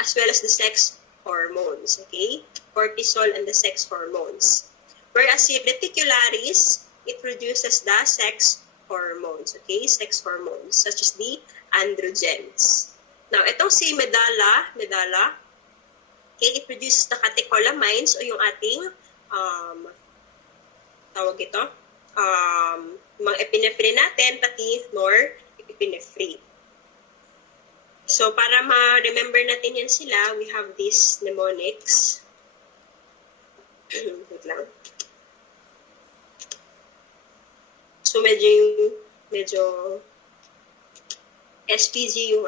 as well as the sex hormones, okay? Cortisol and the sex hormones. Whereas si reticularis, it produces the sex hormones, okay? Sex hormones, such as the androgens. Now, itong si medulla, okay, it produces the catecholamines o yung ating, tawag ito, mga epinephrine natin, pati norepinephrine. So, para ma-remember natin yan sila, we have these mnemonics. Wait lang. So, medyo SPG yung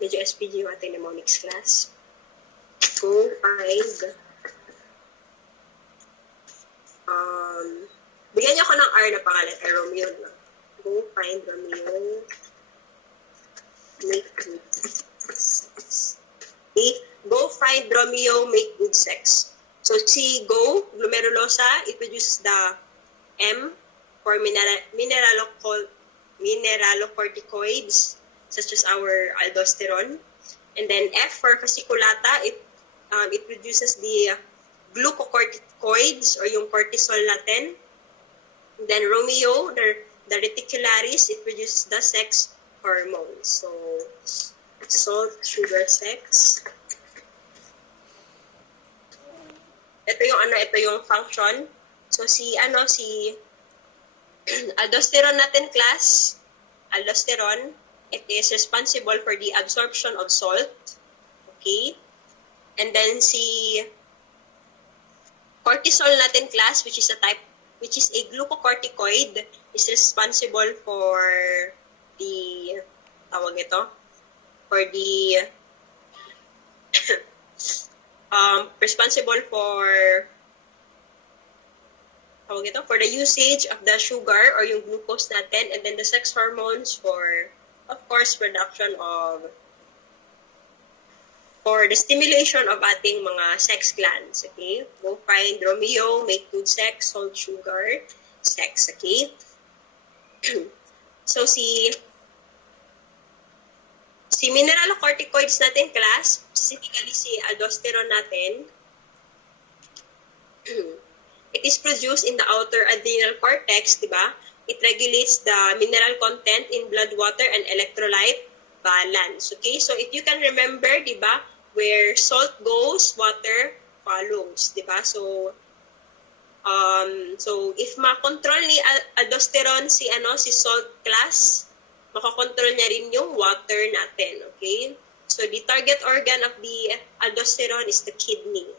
medyo SPG yung ating mnemonics class. Go find bigyan niyo ako ng R na pangalan, Romeo na. Go find Romeo. Make good sex. Okay? Go find Romeo, make good sex. So, si Go, glomerulosa, it produces the M for mineralocorticoids, such as our aldosterone. And then F for fasciculata, it produces the glucocorticoids or yung cortisol natin. And then Romeo, the reticularis, it produces the sex hormones. So, salt, sugar, sex. Ito yung function. So, si aldosterone natin class, aldosterone, it is responsible for the absorption of salt. Okay? And then si cortisol natin class, which is a glucocorticoid, is responsible for the the usage of the sugar or yung glucose natin, and then the sex hormones for the stimulation of ating mga sex glands, okay? Go find Romeo, make good sex, salt, sugar, sex, okay? So, si mineralocorticoids natin class, specifically si aldosterone natin, it is produced in the outer adrenal cortex, diba? It regulates the mineral content in blood, water, and electrolyte balance. Okay, so if you can remember, diba, where salt goes, water follows, diba? So if ma-control ni aldosterone si salt class, makakontrol niya rin yung water natin. Okay, so the target organ of the aldosterone is the kidney.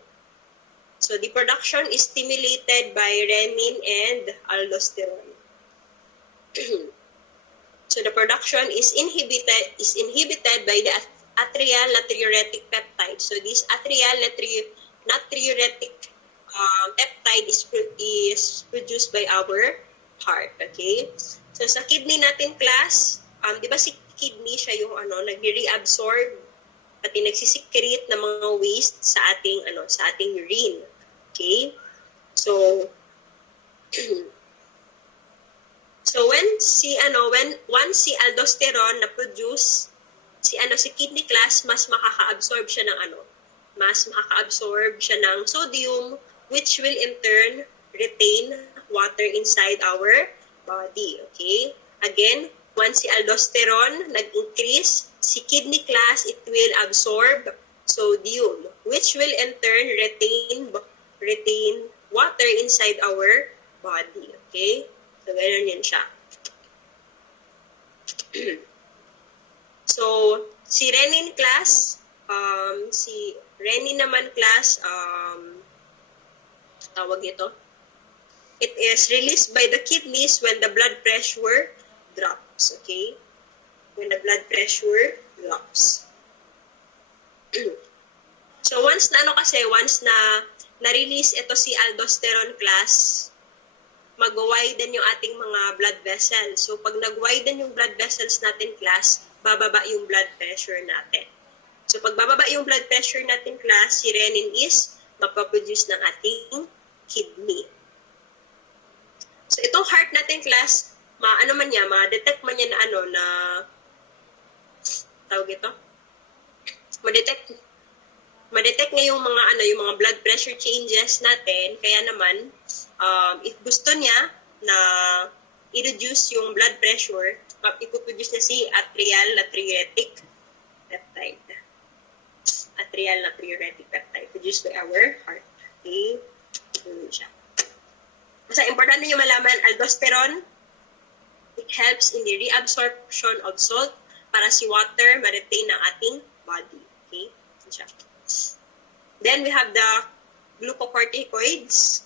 So the production is stimulated by renin and aldosterone. So the production is inhibited by the atrial natriuretic peptide. So this atrial natriuretic peptide is produced by our heart. Okay? So sa kidney natin class, di ba si kidney siya yung nagre-reabsorb pati nagsisecrete ng mga waste sa ating urine. Okay? So once si aldosterone na produce si kidney class, mas makaka-absorb siya ng sodium, which will in turn retain water inside our body. Okay? Again, once si aldosterone nag-increase, si kidney class, it will absorb sodium, which will in turn retain water inside our body. Okay? So, gano'n yun siya. So, si renin class, tawag ito, it is released by the kidneys when the blood pressure drops. Okay? When the blood pressure drops. So once na na-release ito si aldosterone class, mag-widen yung ating mga blood vessels. So pag nag-widen yung blood vessels natin class, bababa yung blood pressure natin. So pag bababa yung blood pressure natin class, si renin is mapaproduce ng ating kidney. So itong heart natin class, ma-detect man yan na tawag ito. Ma-detect nga yung mga blood pressure changes natin, kaya naman if gusto niya na i-reduce yung blood pressure, ipoproduce na si atrial natriuretic peptide. Atrial natriuretic peptide produced by our heart. Okay? Ito siya. Basta importante nyo malaman, aldosterone, it helps in the reabsorption of salt para si water ma-retain ng ating body. Okay? Ito siya. Then we have the glucocorticoids.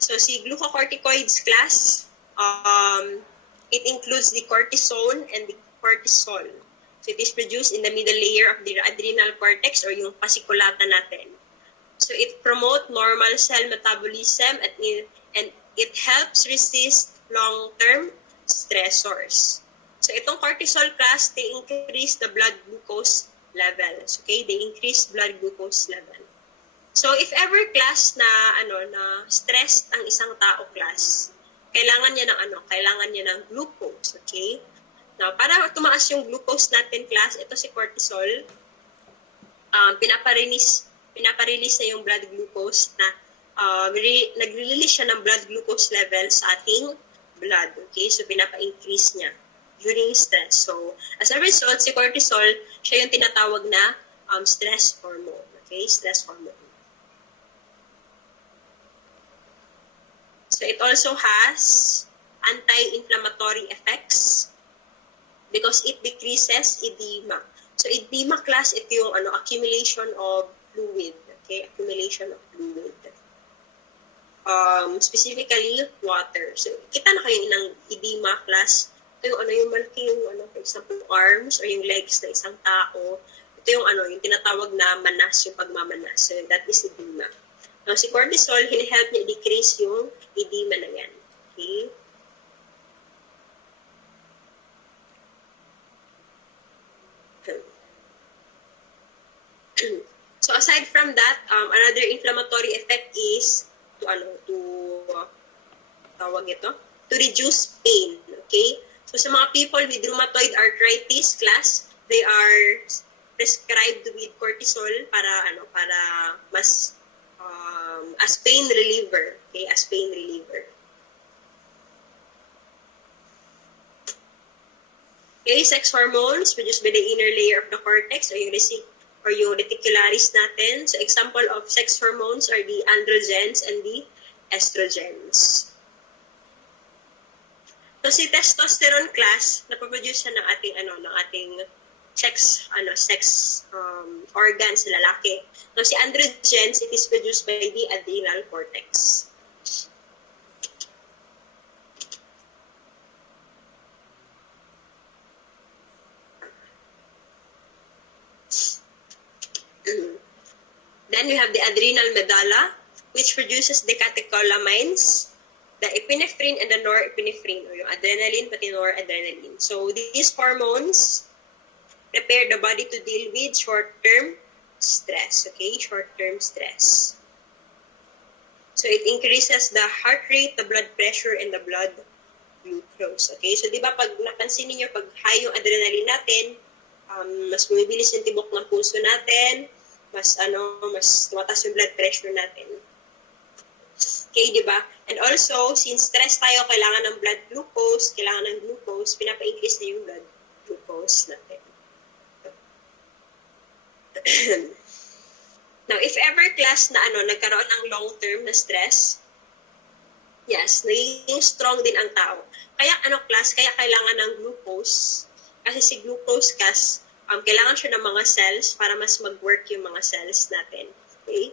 So si glucocorticoids class, it includes the cortisone and the cortisol. So it is produced in the middle layer of the adrenal cortex or yung fasciculata natin. So it promotes normal cell metabolism and it helps resist long-term stressors. So itong cortisol class, they increase the blood glucose levels. Okay? They increase blood glucose level. So if ever class na stressed ang isang tao class, kailangan niya ng glucose, okay? Now, para tumaas yung glucose natin class, ito si cortisol, pinaparelease na yung blood glucose na nagre-release siya ng blood glucose level sa ating blood, okay? So pinapa-increase niya during stress. So, as a result, si cortisol, siya yung tinatawag na stress hormone. Okay? Stress hormone. So, it also has anti-inflammatory effects because it decreases edema. So, edema class, ito yung accumulation of fluid. Okay? Accumulation of fluid. Specifically, water. So, kita na kayo ng edema class. Ito yung malaki yung for example, arms or yung legs ng isang tao. Ito yung yung tinatawag na manas, yung pagmamanas. So that is edema. Now si cortisol, hini-help niya i-decrease yung edema na yan. Okay? So aside from that, another inflammatory effect is to reduce pain. Okay? So sa mga people with rheumatoid arthritis class, they are prescribed with cortisol para mas as pain reliever, okay, as pain reliever. Okay, sex hormones produced by the inner layer of the cortex or yung reticularis natin. So example of sex hormones are the androgens and the estrogens. So si testosterone class, napoproduce siya ng ating sex organs sa lalaki. So si androgens, it is produced by the adrenal cortex. Then we have the adrenal medulla, which produces the catecholamines, the epinephrine and the norepinephrine, or yung adrenaline pati noradrenaline. So these hormones prepare the body to deal with short-term stress, okay? Short-term stress. So it increases the heart rate, the blood pressure, and the blood glucose, okay? So di ba pag napansin niyo pag high yung adrenaline natin, mas bumibilis yung tibok ng puso natin, mas tumataas yung blood pressure natin. Okay, di ba? And also, since stress tayo, kailangan ng blood glucose, pinapa-increase na yung blood glucose natin. Now, if ever class na nagkaroon ng long-term na stress, yes, naging strong din ang tao. Kaya class, kaya kailangan ng glucose. Kasi si glucose gas, kailangan siya ng mga cells para mas mag-work yung mga cells natin. Okay?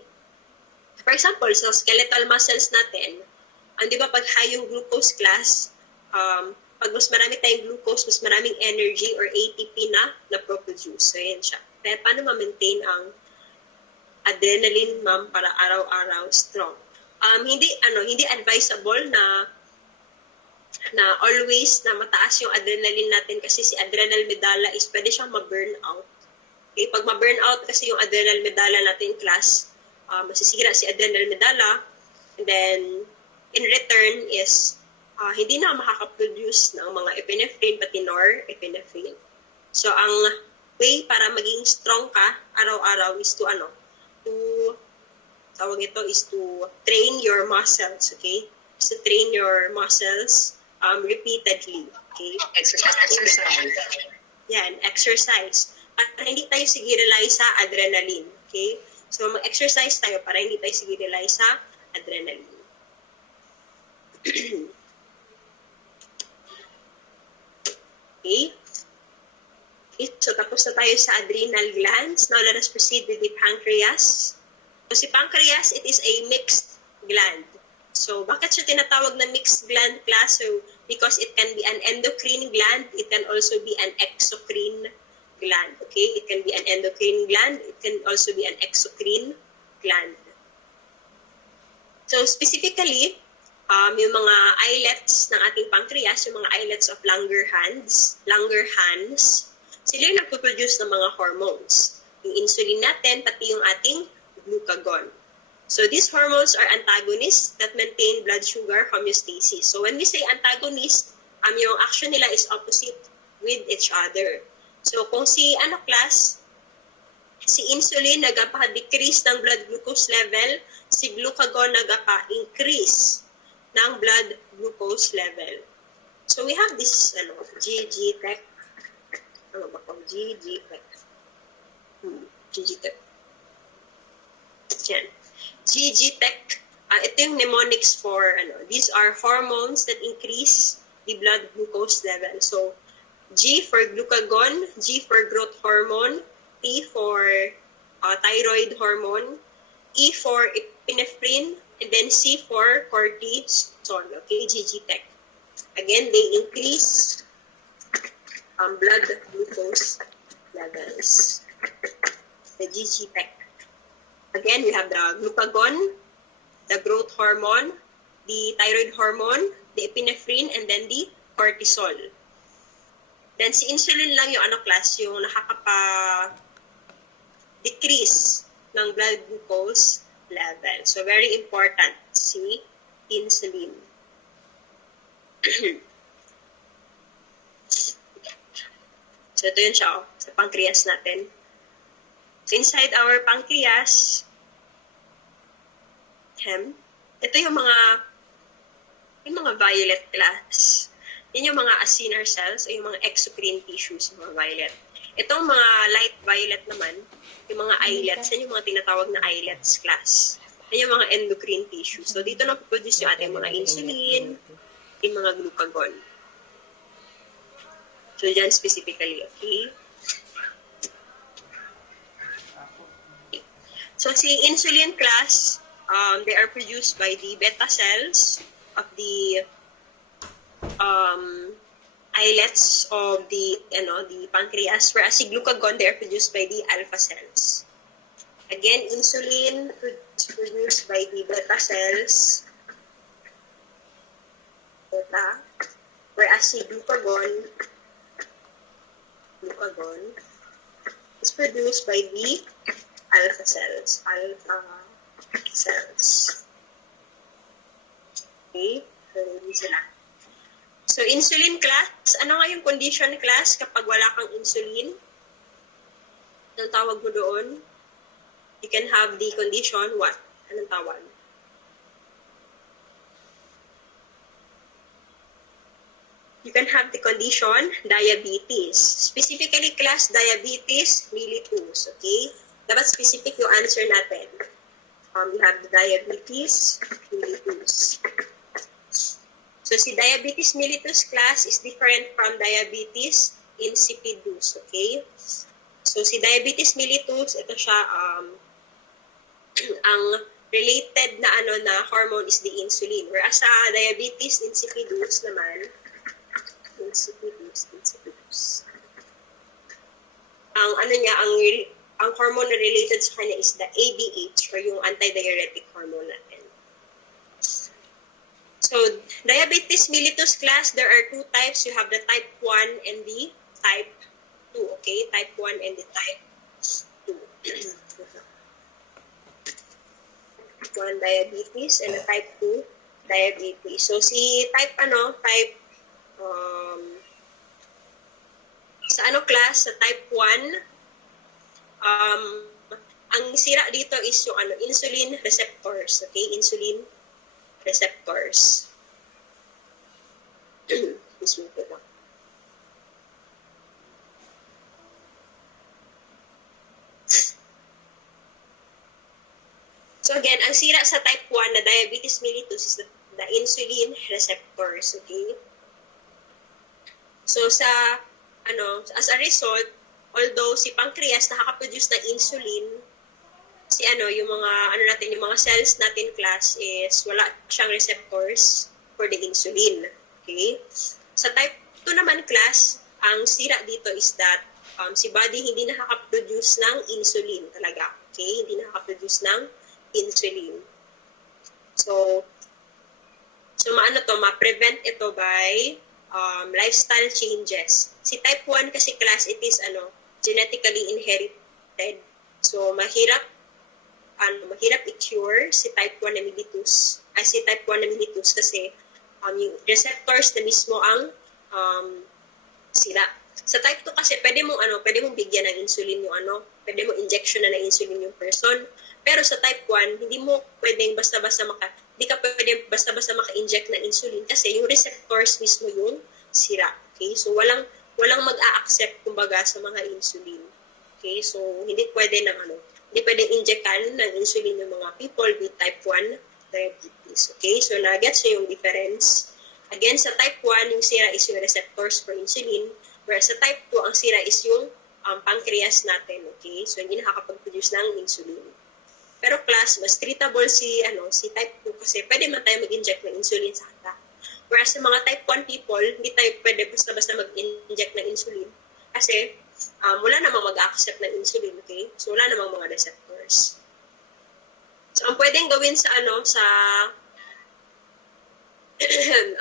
For example, so skeletal muscles natin, di ba pag high yung glucose class, Pag mas marami tayong glucose, mas maraming energy or ATP na produce. So, yan siya. Kaya paano ma-maintain ang adrenaline, ma'am, para araw-araw strong? Hindi advisable na always na mataas yung adrenaline natin kasi si adrenal medulla is pwede siyang ma-burn out. Okay, pag ma-burn out kasi yung adrenal medulla natin class, masisira si adrenal medulla, and then in return is hindi na makaka-produce ng mga epinephrine pati norepinephrine. So ang way para maging strong ka araw-araw is to train your muscles, okay? Is to train your muscles repeatedly, okay? Exercise. Yan, exercise. Para hindi tayo sigirelay sa adrenaline, okay? So mag-exercise tayo para hindi tayo sigirelay sa adrenaline. Okay? So tapos na tayo sa adrenal glands. Now let us proceed with the pancreas. So si pancreas, it is a mixed gland. So bakit siya tinatawag na mixed gland class? So because it can be an endocrine gland, it can also be an exocrine gland. Okay? It can be an endocrine gland, it can also be an exocrine gland. So specifically, yung mga islets ng ating pancreas, yung mga islets of Langerhans, sila yung nagpo-produce ng mga hormones. Yung insulin natin, pati yung ating glucagon. So these hormones are antagonists that maintain blood sugar homeostasis. So when we say antagonist, yung action nila is opposite with each other. So kung si insulin nagapa-decrease ng blood glucose level, si glucagon nagapa-increase ng blood glucose level. So we have this GG-Tech. Ano ba kung GG-Tech? GG-Tech. Yan. GG-Tech. Ito yung mnemonics for, these are hormones that increase the blood glucose level. So, G for glucagon, G for growth hormone, T for thyroid hormone, E for epinephrine, and then C for cortisol. Okay, GG-Tech. Again, they increase blood glucose levels. The GG-Tech. Again, we have the glucagon, the growth hormone, the thyroid hormone, the epinephrine, and then the cortisol. Then si insulin lang yung yung nakakapa-decrease ng blood glucose level. So very important, si insulin. So ito yun siya, sa pancreas natin. So inside our pancreas, ito yung mga violet class. Yan yung mga acinar cells o yung mga exocrine tissues, yung mga violet. Itong mga light violet naman, yung mga islets, yan yung mga tinatawag na islets class. Yan yung mga endocrine tissues. So dito na produce yung ating mga insulin, yung mga glucagon. So dyan specifically, okay? So si insulin class, they are produced by the beta cells of the islets of the pancreas, whereas si glucagon, they are produced by the alpha cells. Again, insulin is produced by the beta cells, whereas si glucagon is produced by the alpha cells. Okay, so yun sila. So, insulin class, ano nga yung condition class kapag wala kang insulin? Anong tawag mo doon? You can have the condition, what? Anong tawag? You can have the condition, diabetes. Specifically, class diabetes mellitus, okay? Dapat specific yung answer natin. You have the diabetes mellitus. So, si diabetes mellitus class is different from diabetes insipidus, okay? So, si diabetes mellitus, ito siya, ang related na hormone is the insulin. Whereas sa diabetes insipidus naman, ano niya, ang hormone na related sa kanya is the ADH or yung antidiuretic hormone natin. So, diabetes mellitus class, there are two types. You have the type 1 and the type 2, okay? Type 1 and the type 2. Type 1 diabetes and the type 2 diabetes. So, type sa class, sa type 1, ang sira dito is yung insulin receptors, okay? Insulin receptors. Excuse me lang. So again, ang sira sa type 1 na diabetes mellitus is the insulin receptors, okay? So as a result, although si pancreas nakaka-produce ng insulin, yung mga cells natin class is wala siyang receptors for the insulin. Okay? Sa type 2 naman class, ang sira dito is that si body hindi nakaka-produce ng insulin talaga. Okay? Hindi nakaka-produce ng insulin. So ma-prevent ito by lifestyle changes. Si type 1 kasi class, it is genetically inherited. So mahirap i-cure si type 1 na mellitus. Si type 1 na mellitus kasi yung receptors na mismo ang sila. Sa type 2 kasi pwede mong bigyan ng insulin yung pwede mong injection na ng insulin yung person. Pero sa type 1, hindi ka pwedeng basta-basta maka-inject ng insulin kasi yung receptors mismo yung sira. Okay? So walang mag-a-accept kumbaga sa mga insulin. Okay? So hindi pwedeng injectan ng insulin yung mga people with type 1 diabetes. Okay? So na-gets nyo yung difference. Again, sa type 1, yung sira is yung receptors for insulin, whereas sa type 2, ang sira is yung pancreas natin. Okay? So hindi nakakapag-produce ng insulin. Pero class, mas treatable si type 2 kasi pwede man tayo mag-inject ng insulin sa kata. Whereas sa mga type 1 people, hindi tayo pwede basta-basta mag-inject ng insulin kasi wala namang mag-accept ng insulin, okay? So wala namang mga receptors. So ang pwedeng gawin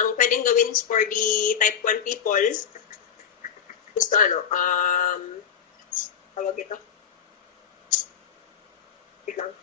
ang pwedeng gawin for the type 1 people, gusto tawag ito. Wait lang.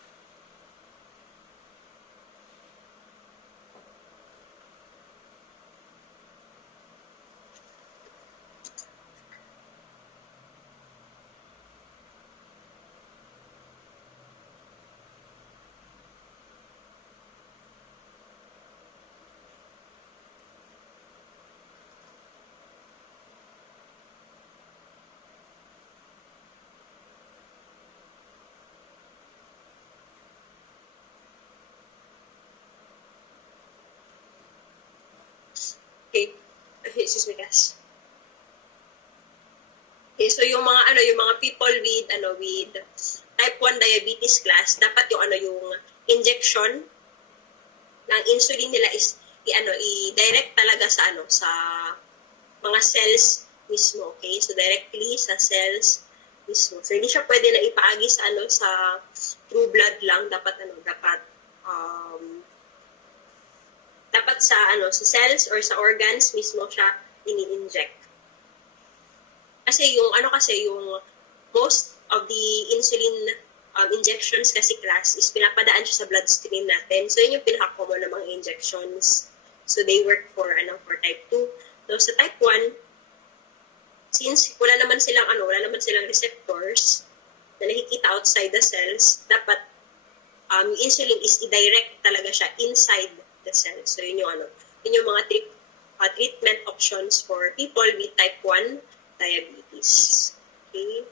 Okay. Excuse me, guys. Okay, so yung mga people with type 1 diabetes class, dapat yung injection ng insulin nila is i-direct talaga sa mga cells mismo, okay? So directly sa cells mismo. So hindi siya pwede na ipaagi sa through blood lang, dapat sa cells or sa organs mismo siya ini-inject. Kasi yung most of the insulin injections kasi class is pinapadaan siya sa bloodstream natin. So yun yung pinaka-common ng mga injections. So they work for type 2. So sa type 1, since wala naman silang receptors na nakikita outside the cells, dapat yung insulin is i-direct talaga siya inside the cells. So yun yung mga treatment options for people with type 1 diabetes. Okay?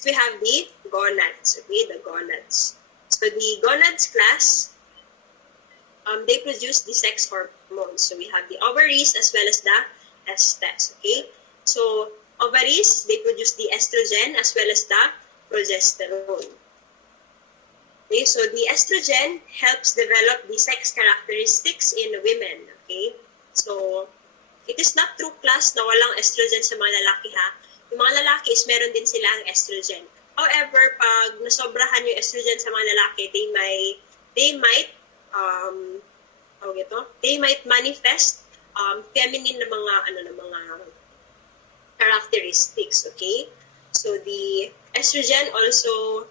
Next, we have the gonads. Okay, the gonads. So the gonads class, they produce the sex hormones. So we have the ovaries as well as the testes. Okay, so ovaries, they produce the estrogen as well as the progesterone. Okay, so the estrogen helps develop the sex characteristics in women. Okay, so it is not true class na walang estrogen sa mga lalaki ha. Yung mga lalaki is meron din silang estrogen. However, pag nasobrahan yung estrogen sa mga lalaki, they might manifest feminine na mga characteristics, okay? So the estrogen also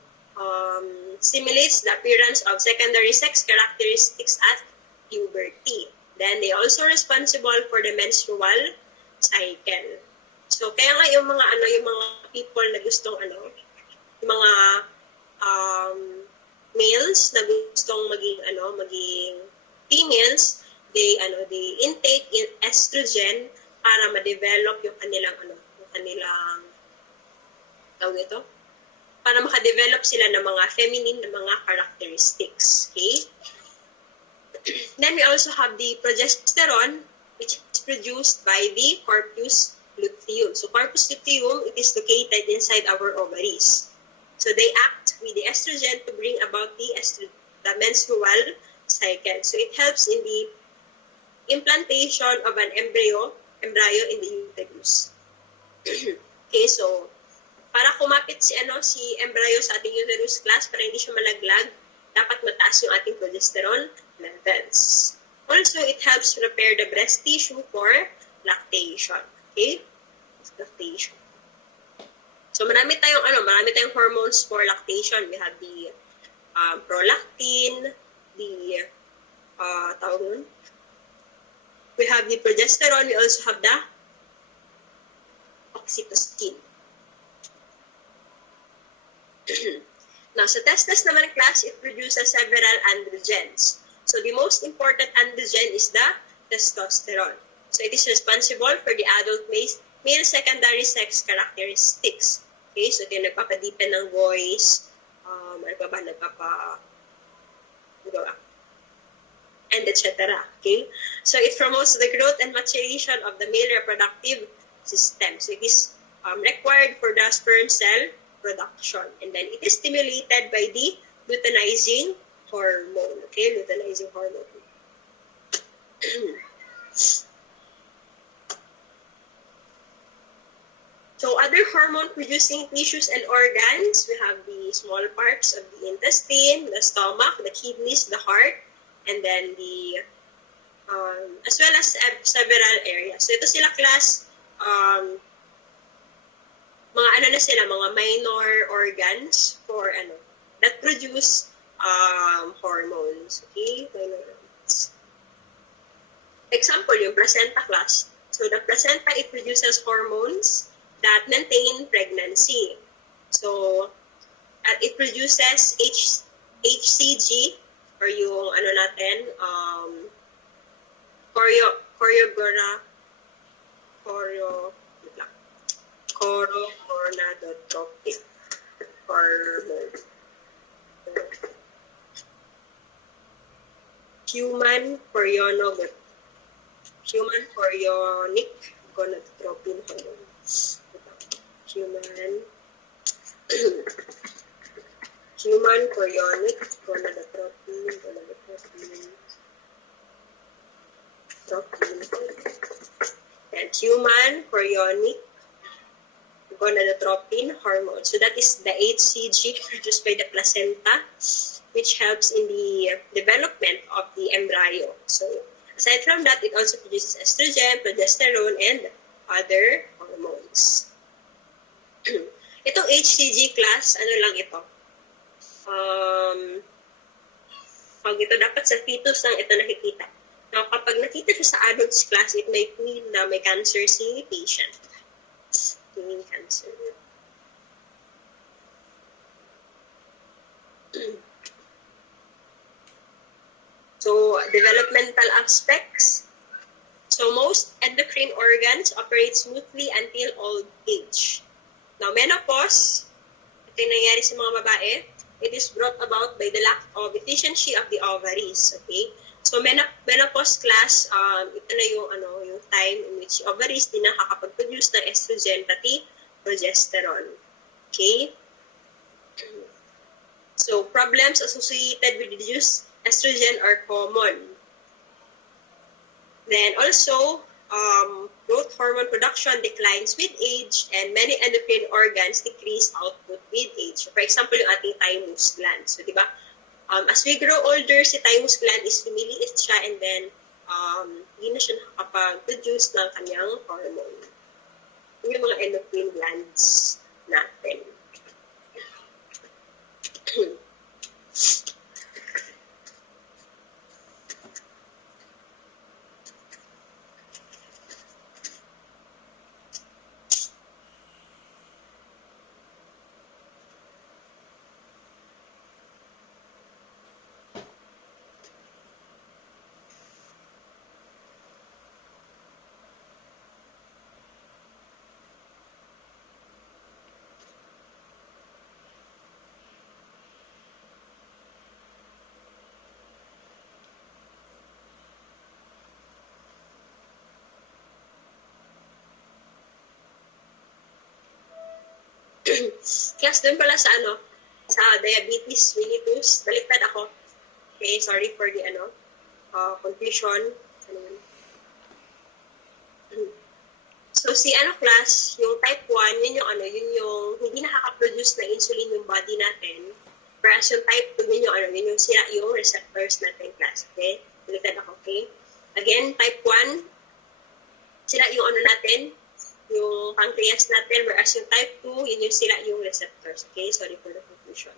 simulates the appearance of secondary sex characteristics at puberty. Then they also responsible for the menstrual cycle. So kaya nga yung mga people na gustong yung mga males na gustong maging females, they intake estrogen para ma-develop yung kanilang para maka-develop sila ng mga feminine na mga characteristics. Okay? Then we also have the progesterone, which is produced by the corpus luteum. So corpus luteum, it is located inside our ovaries. So they act with the estrogen to bring about the menstrual cycle. So it helps in the implantation of an embryo in the uterus. Okay, so para kumapit si embryo sa ating uterus class, para hindi siya malaglag, dapat mataas yung ating progesterone levels. Also, it helps prepare the breast tissue for lactation. Okay? Lactation. So, marami tayong hormones for lactation. We have the prolactin, we have the progesterone, we also have the oxytocin. Now, sa testes naman class, it produces several androgens. So, the most important androgen is the testosterone. So, it is responsible for the adult male secondary sex characteristics. Okay, so ito yung nagpapadipen ng voice, and etc. Okay, so it promotes the growth and maturation of the male reproductive system. So, it is required for the sperm cell production. And then it is stimulated by the luteinizing hormone. Okay, luteinizing hormone. So other hormone-producing tissues and organs, we have the small parts of the intestine, the stomach, the kidneys, the heart, and then the as well as several areas. So ito sila class, mga minor organs for that produce hormones. Okay, minor organs. Example, yung placenta class. So the placenta, it produces hormones that maintain pregnancy. So it produces HCG or yung chorogonadotropic hormone. Human chorionic gonadotropin hormone. Human chorionic gonadotropin and human chorionic gonadotropin hormone. So that is the HCG produced by the placenta, which helps in the development of the embryo. So aside from that, it also produces estrogen, progesterone, and other hormones. Itong HCG class, lang ito? Pag ito dapat sa fetus lang ito nakikita. Now, kapag nakita siya sa adults class, it may mean na may cancer si patient. Meaning cancer. So, developmental aspects. So, most endocrine organs operate smoothly until old age. Now, menopause, ito yung nangyayari sa mga babae. It is brought about by the lack of efficiency of the ovaries. Okay? So, menopause class, ito na yung time in which ovaries din nakakapag-produce ng estrogen pati progesterone. Okay? So, problems associated with reduced estrogen are common. Then also, growth hormone production declines with age and many endocrine organs decrease output with age. So, for example, yung ating thymus gland. So, di ba? As we grow older, si thymus gland is lumiliit siya and then hindi na siya nakakapag-produce ng kanyang hormone. Yung mga endocrine glands natin. Class, dun pala sa sa diabetes mellitus, baliktad ako. Okay, sorry for the confusion. So si class, yung type 1, yun yung hindi nakaka-produce na insulin yung body natin. Whereas yung type 2, yun yung sira yung receptors natin, class. Okay? Baliktad ako, okay? Again, type 1, sira yung natin, yung pancreas natin, whereas yung type 2, yun yung sila yung receptors. Okay, sorry for the confusion.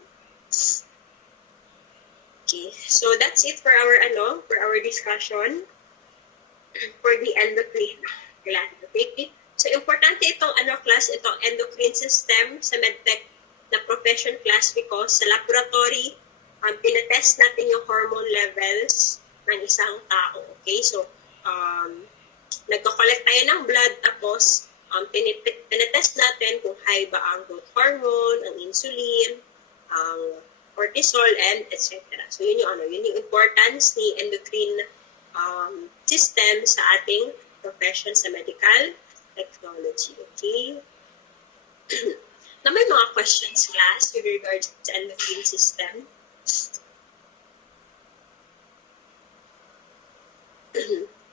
Okay, so that's it for our discussion for the endocrine gland. Okay, so importante itong class, itong endocrine system sa medtech na profession class because sa laboratory, pinatest natin yung hormone levels ng isang tao. Okay, so nagko-collect tayo ng blood tapos tinetest natin kung high ba ang growth hormone, ang insulin, ang cortisol, and etc. So, yun yung importance ni endocrine system sa ating profession sa medical technology. Okay? Na may mga questions, class, with regards to endocrine system.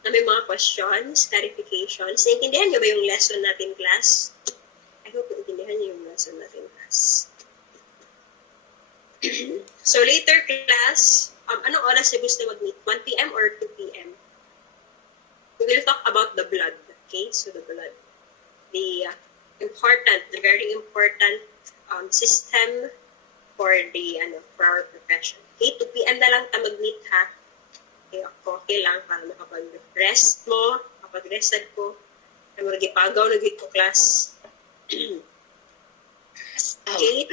Na may mga questions, clarifications. Naintindihan niyo ba yung lesson natin, class? I hope naintindihan niyo yung lesson natin, class. So later, class, anong oras na gusto mag-meet? 1 p.m. or 2 p.m.? We will talk about the blood. Okay? So the blood. The very important system for for our profession. Okay? 2 p.m. na lang ta mag-meet, ha? Okay lang para makapag-rest mo, kapag-rested ko, ay magipagaw na ko class. Okay?